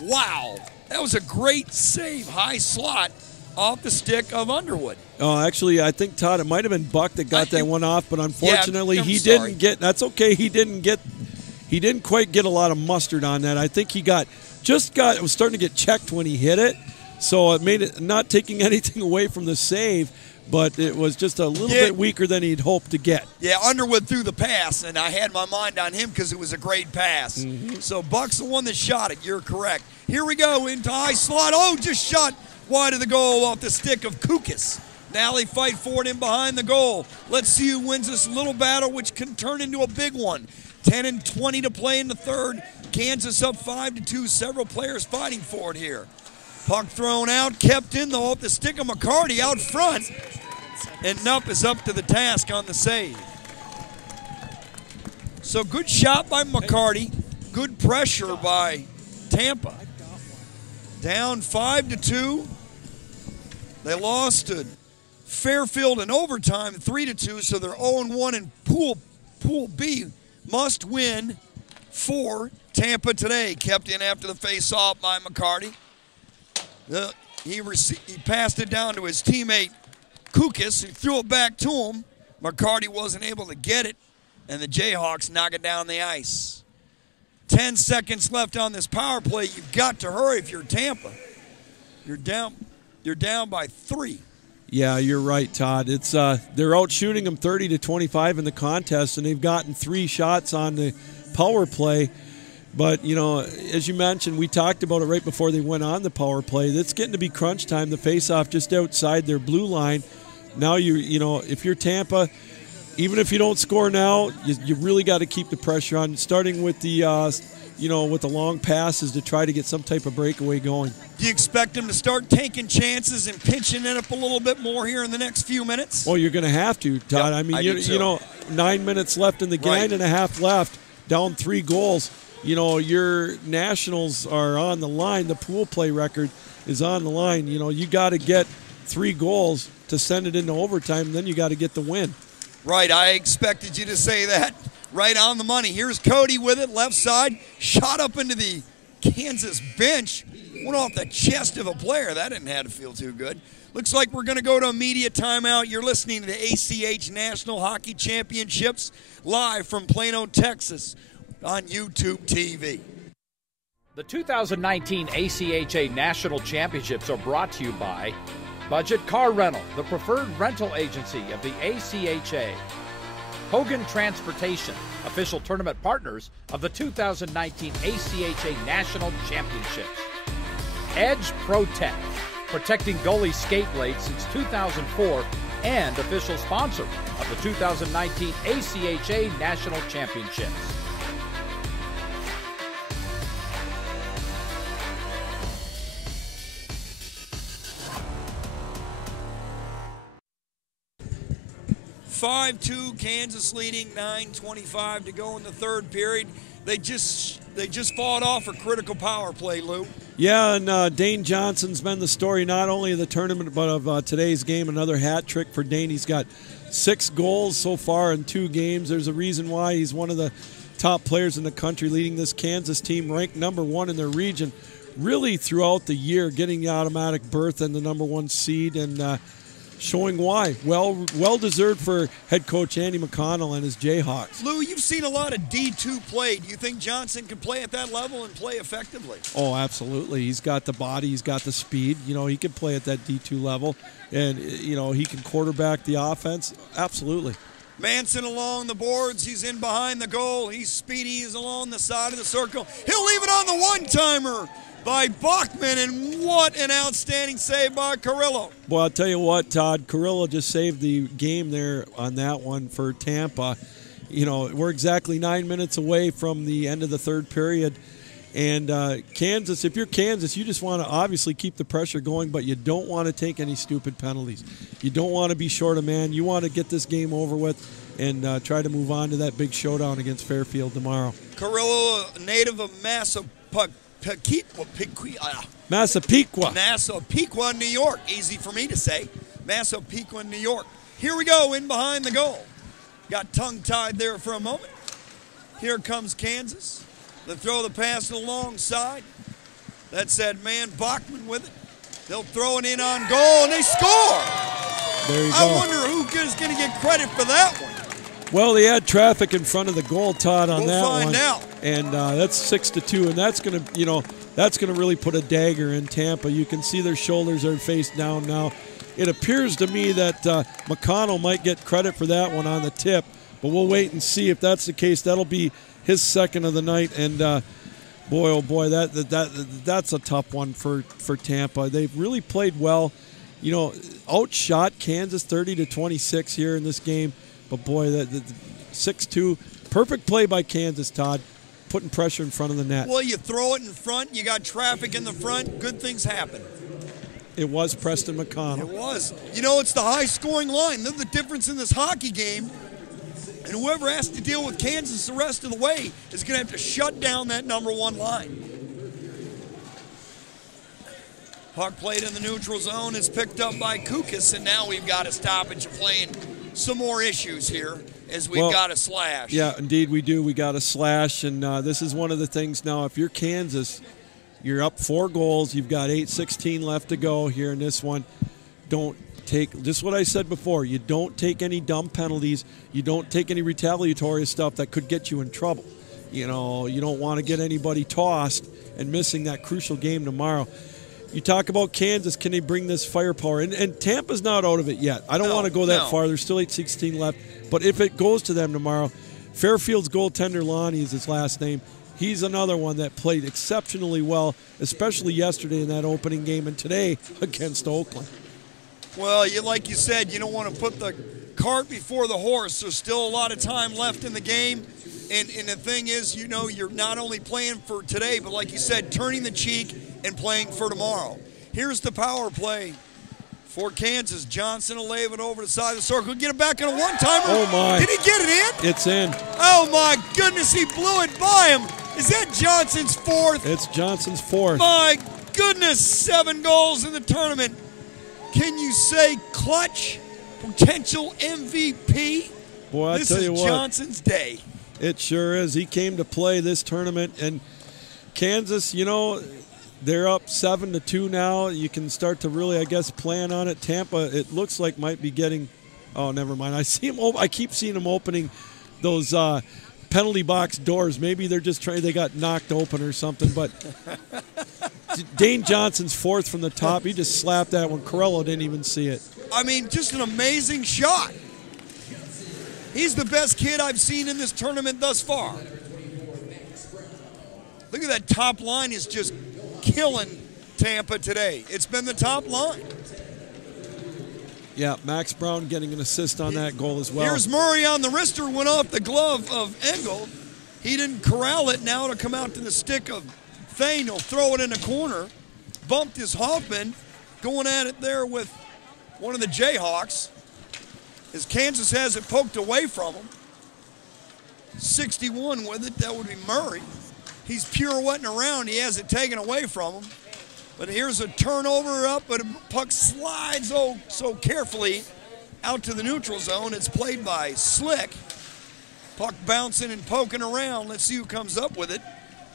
Wow, that was a great save, high slot off the stick of Underwood. Oh, actually, I think, Todd, it might have been Buck that got that one off, but unfortunately he didn't get, that's okay, he didn't quite get a lot of mustard on that. I think it was starting to get checked when he hit it, so it made it not taking anything away from the save, but it was just a little bit weaker than he'd hoped to get. Yeah, Underwood threw the pass, and I had my mind on him because it was a great pass. Mm-hmm. So Buck's the one that shot it. You're correct. Here we go into high slot. Oh, just shot wide of the goal off the stick of Kukas. Now they fight for it in behind the goal. Let's see who wins this little battle, which can turn into a big one. 10:20 to play in the third. Kansas up 5-2. Several players fighting for it here. Puck thrown out, kept in though off the stick of McCarty out front. And Knupp is up to the task on the save. So good shot by McCarty. Good pressure by Tampa. Down 5-2. They lost to Fairfield in overtime 3-2, so they're 0-1 in Pool B. Must win for Tampa today. Kept in after the face-off by McCarty. He passed it down to his teammate Kukas, who threw it back to him. McCarty wasn't able to get it, and the Jayhawks knock it down the ice. 10 seconds left on this power play. You've got to hurry if you're Tampa. You're down by 3. Yeah, you're right, Todd. It's they're out shooting them 30-25 in the contest, and they've gotten 3 shots on the power play. But, you know, as you mentioned, we talked about it right before they went on the power play. It's getting to be crunch time. The face-off just outside their blue line. Now, you know, if you're Tampa, even if you don't score now, you really got to keep the pressure on, starting with the, with the long passes to try to get some type of breakaway going. Do you expect them to start taking chances and pinching it up a little bit more here in the next few minutes? Well, you're going to have to, Todd. Yep, I mean, 9 minutes left in the game, Right. 9.5 left, down 3 goals. You know, your Nationals are on the line. The pool play record is on the line. You know, you got to get 3 goals to send it into overtime, and then you got to get the win. Right, I expected you to say that. Right on the money. Here's Cody with it, left side. Shot up into the Kansas bench. Went off the chest of a player. That didn't have to feel too good. Looks like we're going to go to a media timeout. You're listening to the ACH National Hockey Championships live from Plano, Texas on YouTube TV. The 2019 ACHA National Championships are brought to you by Budget Car Rental, the preferred rental agency of the ACHA. Hogan Transportation, official tournament partners of the 2019 ACHA National Championships. Edge Protect, protecting goalie skate blades since 2004 and official sponsor of the 2019 ACHA National Championships. (5-2) Kansas leading, 9:25 to go in the third period. They just fought off a critical power play, Lou. Yeah, and Dane Johnson's been the story not only of the tournament but of today's game. Another hat trick for Dane. He's got 6 goals so far in 2 games. There's a reason why he's one of the top players in the country, leading this Kansas team, ranked number 1 in their region, really throughout the year, getting the automatic berth and the number 1 seed. And showing why. Well deserved for head coach Andy McConnell and his Jayhawks. Lou, you've seen a lot of D2 play. Do you think Johnson can play at that level and play effectively? Oh, absolutely. He's got the body. He's got the speed. You know, he can play at that D2 level. And, you know, he can quarterback the offense. Absolutely. Manson along the boards. He's in behind the goal. He's speedy. He's along the side of the circle. He'll leave it on the one-timer by Bachman, and what an outstanding save by Carrillo. Boy, I'll tell you what, Todd, Carrillo just saved the game there on that one for Tampa. You know, we're exactly 9 minutes away from the end of the third period. And Kansas, if you're Kansas, you just want to obviously keep the pressure going, but you don't want to take any stupid penalties. You don't want to be short a man. You want to get this game over with and try to move on to that big showdown against Fairfield tomorrow. Carrillo, a native of Massapequa, New York. Easy for me to say. Massapequa, New York. Here we go, in behind the goal. Got tongue-tied there for a moment. Here comes Kansas. They throw the pass to the long side. That's that man Bachman with it. They'll throw it in on goal, and they score. There you go. I wonder who is going to get credit for that one. Well, they had traffic in front of the goal, Todd, on that one. We'll find out. And that's 6-2, and that's going to, you know, that's going to really put a dagger in Tampa. You can see their shoulders are face down now. It appears to me that McConnell might get credit for that one on the tip, but we'll wait and see if that's the case. That'll be his second of the night, and boy, oh boy, that's a tough one for Tampa. They've really played well. You know, outshot Kansas 30-26 here in this game. But boy, that 6-2, perfect play by Kansas, Todd, putting pressure in front of the net. Well, you throw it in front, you got traffic in the front, good things happen. It was Preston McConnell. It was. You know, it's the high-scoring line. They're the difference in this hockey game. And whoever has to deal with Kansas the rest of the way is going to have to shut down that number one line. Puck played in the neutral zone is picked up by Kukas, and now we've got a stoppage of playing. Some more issues here as we've got a slash. Yeah, indeed we do. We got a slash, and this is one of the things now. If you're Kansas, you're up 4 goals. You've got 8:16 left to go here in this one. Don't take, just what I said before, you don't take any dumb penalties. You don't take any retaliatory stuff that could get you in trouble. You know, you don't want to get anybody tossed and missing that crucial game tomorrow. You talk about Kansas, can they bring this firepower? And Tampa's not out of it yet. I don't want to go that far. There's still 8:16 left. But if it goes to them tomorrow, Fairfield's goaltender, Lonnie is his last name. He's another one that played exceptionally well, especially yesterday in that opening game and today against Oakland. Well, like you said, you don't want to put the cart before the horse. There's still a lot of time left in the game. And the thing is, you know, you're not only playing for today, but like you said, turning the cheek and playing for tomorrow. Here's the power play for Kansas. Johnson will lay it over the side of the circle. Get it back on a one-timer. Oh, my. Did he get it in? It's in. Oh, my goodness, he blew it by him. Is that Johnson's 4th? It's Johnson's 4th. My goodness, 7 goals in the tournament. Can you say clutch, potential MVP? Boy, I tell you what. This is Johnson's day. It sure is. He came to play this tournament, and Kansas, you know, they're up 7-2 now. You can start to really, I guess, plan on it. Tampa, it looks like might be getting. Oh, never mind. I keep seeing them opening those penalty box doors. Maybe they're just trying. They got knocked open or something. But Dane Johnson's 4th from the top. He just slapped that one. Carrillo didn't even see it. I mean, just an amazing shot. He's the best kid I've seen in this tournament thus far. Look at that top line is just killing Tampa today. It's been the top line. Yeah, Max Brown getting an assist on that goal as well. Here's Murray on the wrister, went off the glove of Engel. He didn't corral it. Now to come out to the stick of Thane. He'll throw it in the corner. Bumped his Hoffman, going at it there with one of the Jayhawks. As Kansas has it poked away from him. 61 with it, that would be Murray. He's pirouetting around, he has it taken away from him. But here's a turnover up, but a puck slides so carefully out to the neutral zone. It's played by Slick. Puck bouncing and poking around. Let's see who comes up with it.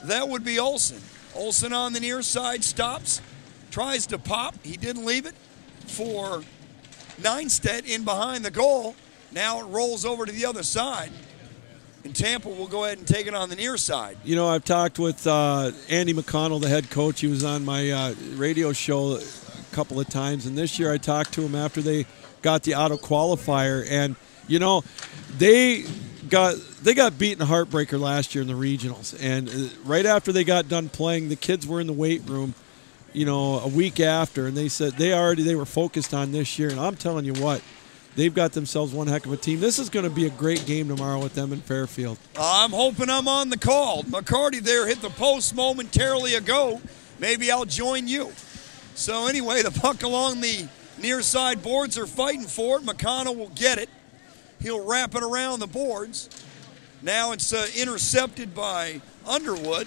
That would be Olsen. Olsen on the near side, stops, tries to pop. He didn't leave it for Neinstedt in behind the goal. Now it rolls over to the other side. And Tampa will go ahead and take it on the near side. You know, I've talked with Andy McConnell, the head coach. He was on my radio show a couple of times. And this year I talked to him after they got the auto qualifier. And, you know, they got beaten heartbreaker last year in the regionals. And right after they got done playing, the kids were in the weight room, you know, a week after. And they said they were focused on this year. And I'm telling you what, they've got themselves one heck of a team. This is going to be a great game tomorrow with them in Fairfield. I'm hoping I'm on the call. McCarty there hit the post momentarily ago. Maybe I'll join you. So anyway, the puck along the near side boards are fighting for it. McConnell will get it. He'll wrap it around the boards. Now it's intercepted by Underwood.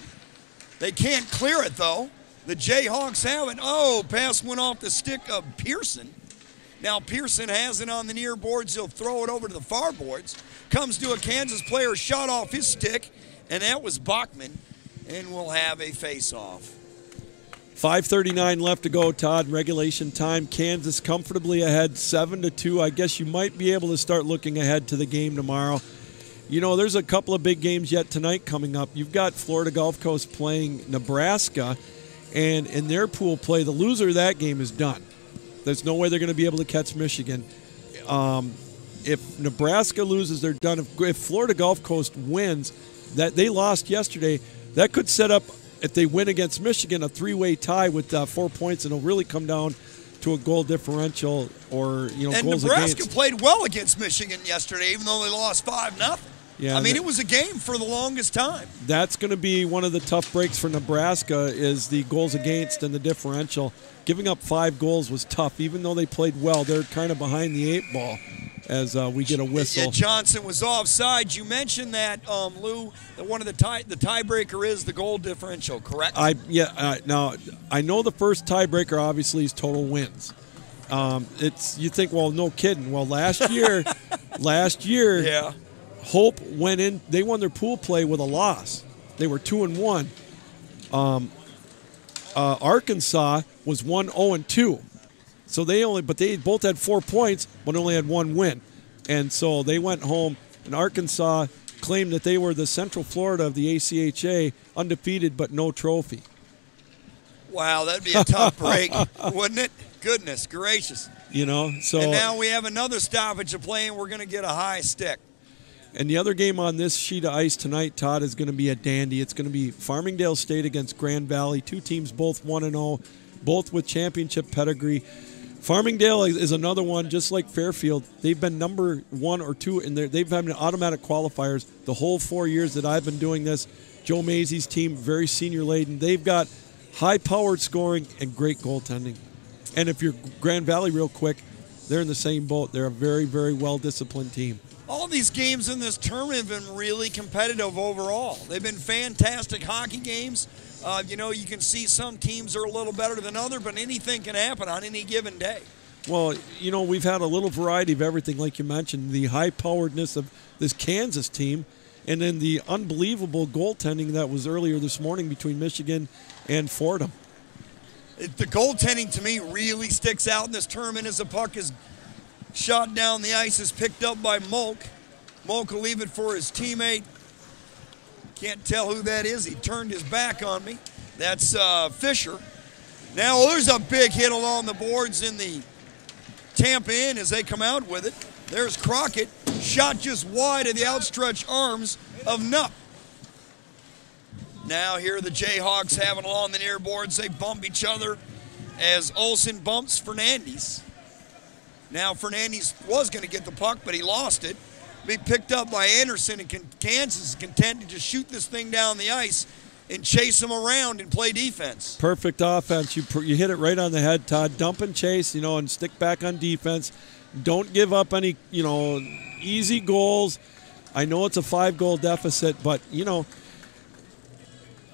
They can't clear it, though. The Jayhawks have it. Oh, pass went off the stick of Pearson. Now Pearson has it on the near boards. He'll throw it over to the far boards. Comes to a Kansas player, shot off his stick, and that was Bachman, and we'll have a face-off. 5:39 left to go, Todd. Regulation time. Kansas comfortably ahead, 7-2. I guess you might be able to start looking ahead to the game tomorrow. You know, there's a couple of big games yet tonight coming up. You've got Florida Gulf Coast playing Nebraska, and in their pool play, the loser of that game is done. There's no way they're going to be able to catch Michigan. If Nebraska loses, they're done. If Florida Gulf Coast wins, that they lost yesterday, that could set up, if they win against Michigan, a three-way tie with 4 points, and it'll really come down to a goal differential or, you know, and goals Nebraska against. Played well against Michigan yesterday, even though they lost 5-0. Yeah, I mean, it was a game for the longest time. That's going to be one of the tough breaks for Nebraska is the goals against and the differential. Giving up 5 goals was tough. Even though they played well, they're kind of behind the 8 ball as we get a whistle. Yeah, Johnson was offside. You mentioned that, Lou, that one of the tiebreaker is the goal differential, correct? Now, I know the first tiebreaker obviously is total wins. You think, well, no kidding. Well, last year, yeah. Hope went in. They won their pool play with a loss. They were 2-1. Arkansas was 1-0-2. So they both had 4 points, but only had 1 win. And so they went home, and Arkansas claimed that they were the Central Florida of the ACHA, undefeated but no trophy. Wow, that'd be a tough break, wouldn't it? Goodness gracious. You know, so. And now we have another stoppage of play, and we're going to get a high stick. And the other game on this sheet of ice tonight, Todd, is going to be a dandy. It's going to be Farmingdale State against Grand Valley. 2 teams, both 1-0, both with championship pedigree. Farmingdale is another one, just like Fairfield. They've been number 1 or 2, and they've had automatic qualifiers the whole 4 years that I've been doing this. Joe Mazey's team, very senior-laden. They've got high-powered scoring and great goaltending. And if you're Grand Valley real quick, they're in the same boat. They're a very, very well-disciplined team. All these games in this tournament have been really competitive overall. They've been fantastic hockey games. You know, you can see some teams are a little better than others, but anything can happen on any given day. Well, you know, we've had a little variety of everything, like you mentioned, the high-poweredness of this Kansas team, and then the unbelievable goaltending that was earlier this morning between Michigan and Fordham. The goaltending, to me, really sticks out in this tournament as the puck is shot down the ice, is picked up by Molk. Molk will leave it for his teammate. Can't tell who that is. He turned his back on me. That's Fisher. Now there's a big hit along the boards in the Tampa Inn as they come out with it. There's Crockett, shot just wide of the outstretched arms of Nupp. Now here the Jayhawks have it along the near boards. They bump each other as Olsen bumps Fernandez. Now Fernandez was going to get the puck, but he lost it. Be picked up by Anderson, and Kansas is content to just shoot this thing down the ice and chase them around and play defense. Perfect offense. You hit it right on the head, Todd. Dump and chase, you know, and stick back on defense. Don't give up any, you know, easy goals. I know it's a 5-goal deficit, but, you know,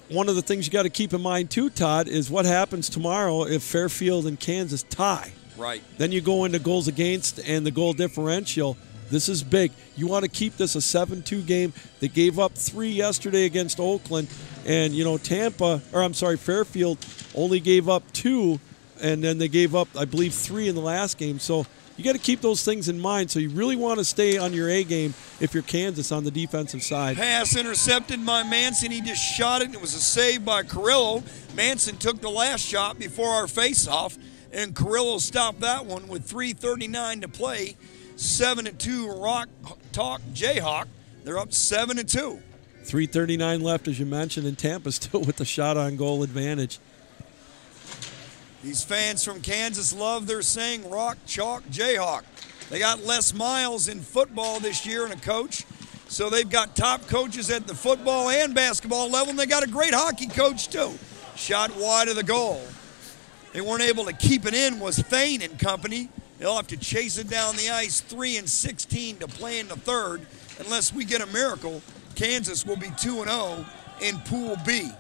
one of the things you got to keep in mind too, Todd, is what happens tomorrow if Fairfield and Kansas tie. Right. Then you go into goals against and the goal differential. This is big. You want to keep this a 7-2 game. They gave up 3 yesterday against Oakland. And, you know, Fairfield only gave up 2. And then they gave up, I believe, 3 in the last game. So you got to keep those things in mind. So you really want to stay on your A game if you're Kansas on the defensive side. Pass intercepted by Manson. He just shot it, and it was a save by Carrillo. Manson took the last shot before our face-off, and Carrillo stopped that one with 3:39 to play. 7-2 Rock Talk Jayhawk. They're up 7-2. 3:39 left, as you mentioned, and Tampa still with the shot on goal advantage. These fans from Kansas love their saying, Rock Chalk Jayhawk. They got Les Miles in football this year and a coach. So they've got top coaches at the football and basketball level, and they got a great hockey coach too. Shot wide of the goal. They weren't able to keep it in, was Thane and company. They'll have to chase it down the ice. 3-16 to play in the third. Unless we get a miracle, Kansas will be 2-0 in Pool B.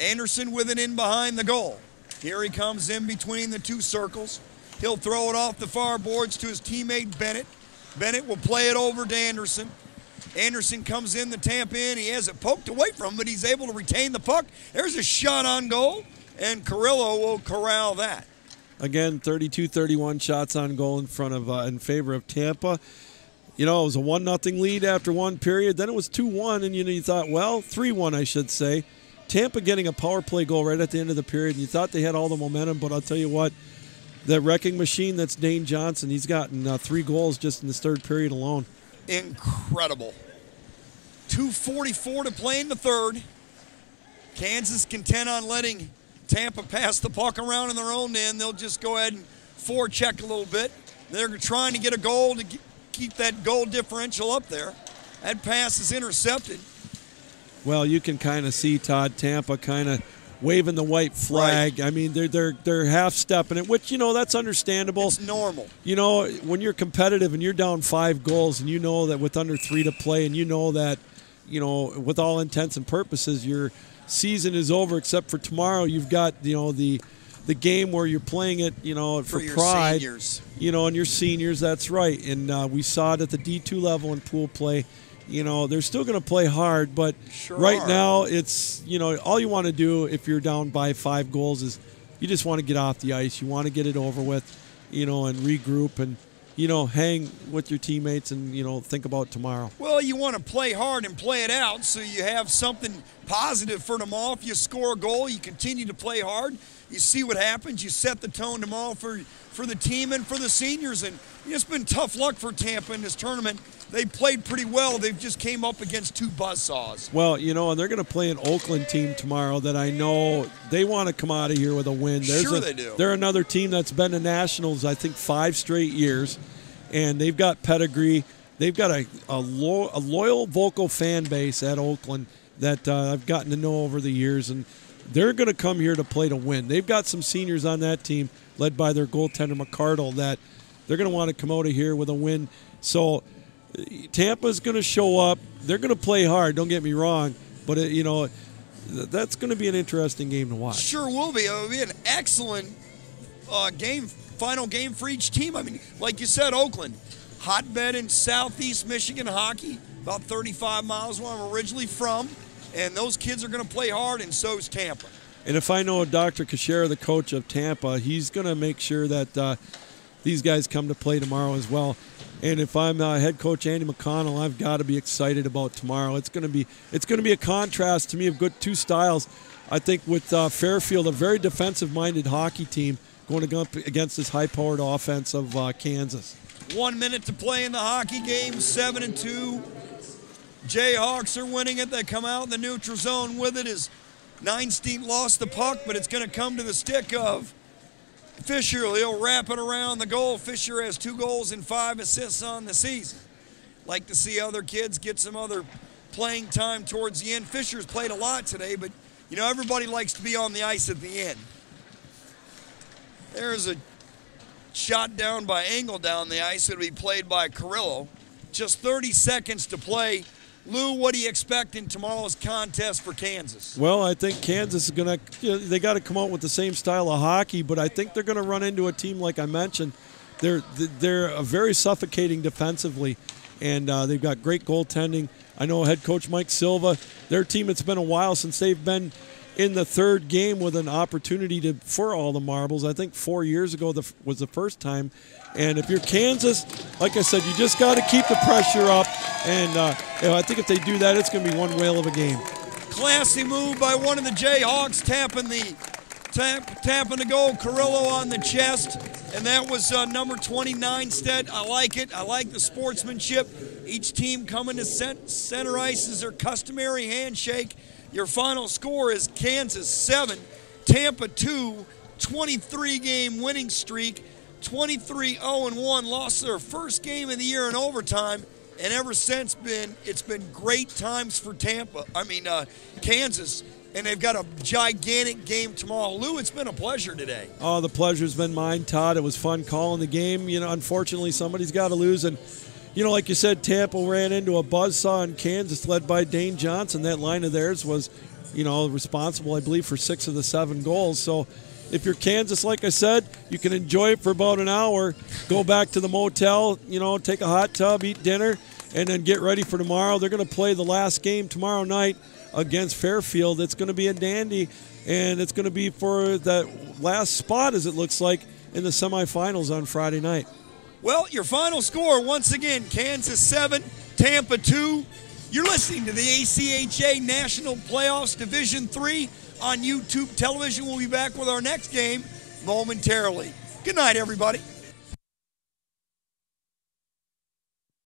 Anderson with it in behind the goal. Here he comes in between the two circles. He'll throw it off the far boards to his teammate Bennett. Bennett will play it over to Anderson. Anderson comes in the Tampa in. He has it poked away from him, but he's able to retain the puck. There's a shot on goal, and Carrillo will corral that. Again, 32-31 shots on goal in favor of Tampa. You know, it was a 1-0 lead after one period. Then it was 2-1, and you thought, well, 3-1, I should say. Tampa getting a power play goal right at the end of the period, and you thought they had all the momentum, but I'll tell you what, that wrecking machine that's Dane Johnson, he's gotten 3 goals just in this third period alone. Incredible. 2:44 to play in the third. Kansas content on letting Tampa pass the puck around in their own end. They'll just go ahead and forecheck a little bit. They're trying to get a goal to keep that goal differential up there. That pass is intercepted. Well, you can kind of see, Todd, Tampa kind of waving the white flag. Right. I mean, they're half-stepping it, which, that's understandable. It's normal. When you're competitive and you're down 5 goals and you know that with under 3 to play and you know that, with all intents and purposes, your season is over except for tomorrow. You've got, the game where you're playing it, for your pride. Seniors. And your seniors, that's right. And we saw it at the D2 level in pool play. They're still going to play hard, but now it's, all you want to do if you're down by 5 goals is you just want to get off the ice. You want to get it over with, and regroup and, hang with your teammates and, think about tomorrow. Well, you want to play hard and play it out so you have something positive for tomorrow. If you score a goal, you continue to play hard. You see what happens. You set the tone tomorrow for the team and for the seniors. And it's been tough luck for Tampa in this tournament. They played pretty well. They've just came up against 2 buzzsaws. Well, and they're going to play an Oakland team tomorrow that I know they want to come out of here with a win. Sure they do. They're another team that's been to Nationals, I think, 5 straight years, and they've got pedigree. They've got a loyal vocal fan base at Oakland that I've gotten to know over the years, and they're going to come here to play to win. They've got some seniors on that team, led by their goaltender McCardle, that they're going to want to come out of here with a win. So Tampa's going to show up. They're going to play hard, don't get me wrong, but, that's going to be an interesting game to watch. Sure will be. It'll be an excellent final game for each team. I mean, like you said, Oakland, hotbed in southeast Michigan hockey, about 35 miles where I'm originally from, and those kids are going to play hard, and so is Tampa. And if I know Dr. Kashera, the coach of Tampa, he's going to make sure that these guys come to play tomorrow as well. And if I'm head coach Andy McConnell, I've got to be excited about tomorrow. It's going to be a contrast to me of good 2 styles. I think with Fairfield, a very defensive-minded hockey team, going up against this high-powered offense of Kansas. 1 minute to play in the hockey game, 7-2. Jayhawks are winning it. They come out in the neutral zone with it as Neinstein lost the puck, but it's going to come to the stick of Fisher. He'll wrap it around the goal. Fisher has 2 goals and 5 assists on the season. Like to see other kids get some other playing time towards the end. Fisher's played a lot today, but, everybody likes to be on the ice at the end. There's a shot down by Engel down the ice. It'll be played by Carrillo. Just 30 seconds to play. Lou, what do you expect in tomorrow's contest for Kansas? Well, I think Kansas is going to, they got to come out with the same style of hockey, but I think they're going to run into a team like I mentioned. They're very suffocating defensively, and they've got great goaltending. I know head coach Mike Silva, their team, it's been a while since they've been in the third game with an opportunity for all the marbles. I think 4 years ago was the first time. And if you're Kansas, like I said, you just got to keep the pressure up. And I think if they do that, it's going to be one whale of a game. Classy move by one of the Jayhawks, tapping the goal. Carrillo on the chest. And that was number 29, Stead. I like it. I like the sportsmanship. Each team coming to center ice is their customary handshake. Your final score is Kansas 7, Tampa 2, 23-game winning streak. 23-0-1, lost their first game of the year in overtime, and ever since it's been great times for Kansas, and they've got a gigantic game tomorrow. Lou, it's been a pleasure today. Oh, the pleasure's been mine, Todd. It was fun calling the game. Unfortunately, somebody's got to lose, and like you said, Tampa ran into a buzzsaw in Kansas led by Dane Johnson. That line of theirs was, responsible, I believe, for 6 of the 7 goals. So if you're Kansas, like I said, you can enjoy it for about an hour, go back to the motel, take a hot tub, eat dinner, and then get ready for tomorrow. They're going to play the last game tomorrow night against Fairfield. It's going to be a dandy, and it's going to be for that last spot, as it looks like, in the semifinals on Friday night. Well, your final score, once again, Kansas 7, Tampa 2. You're listening to the ACHA National Playoffs Division III on YouTube television. We'll be back with our next game momentarily. Good night, everybody.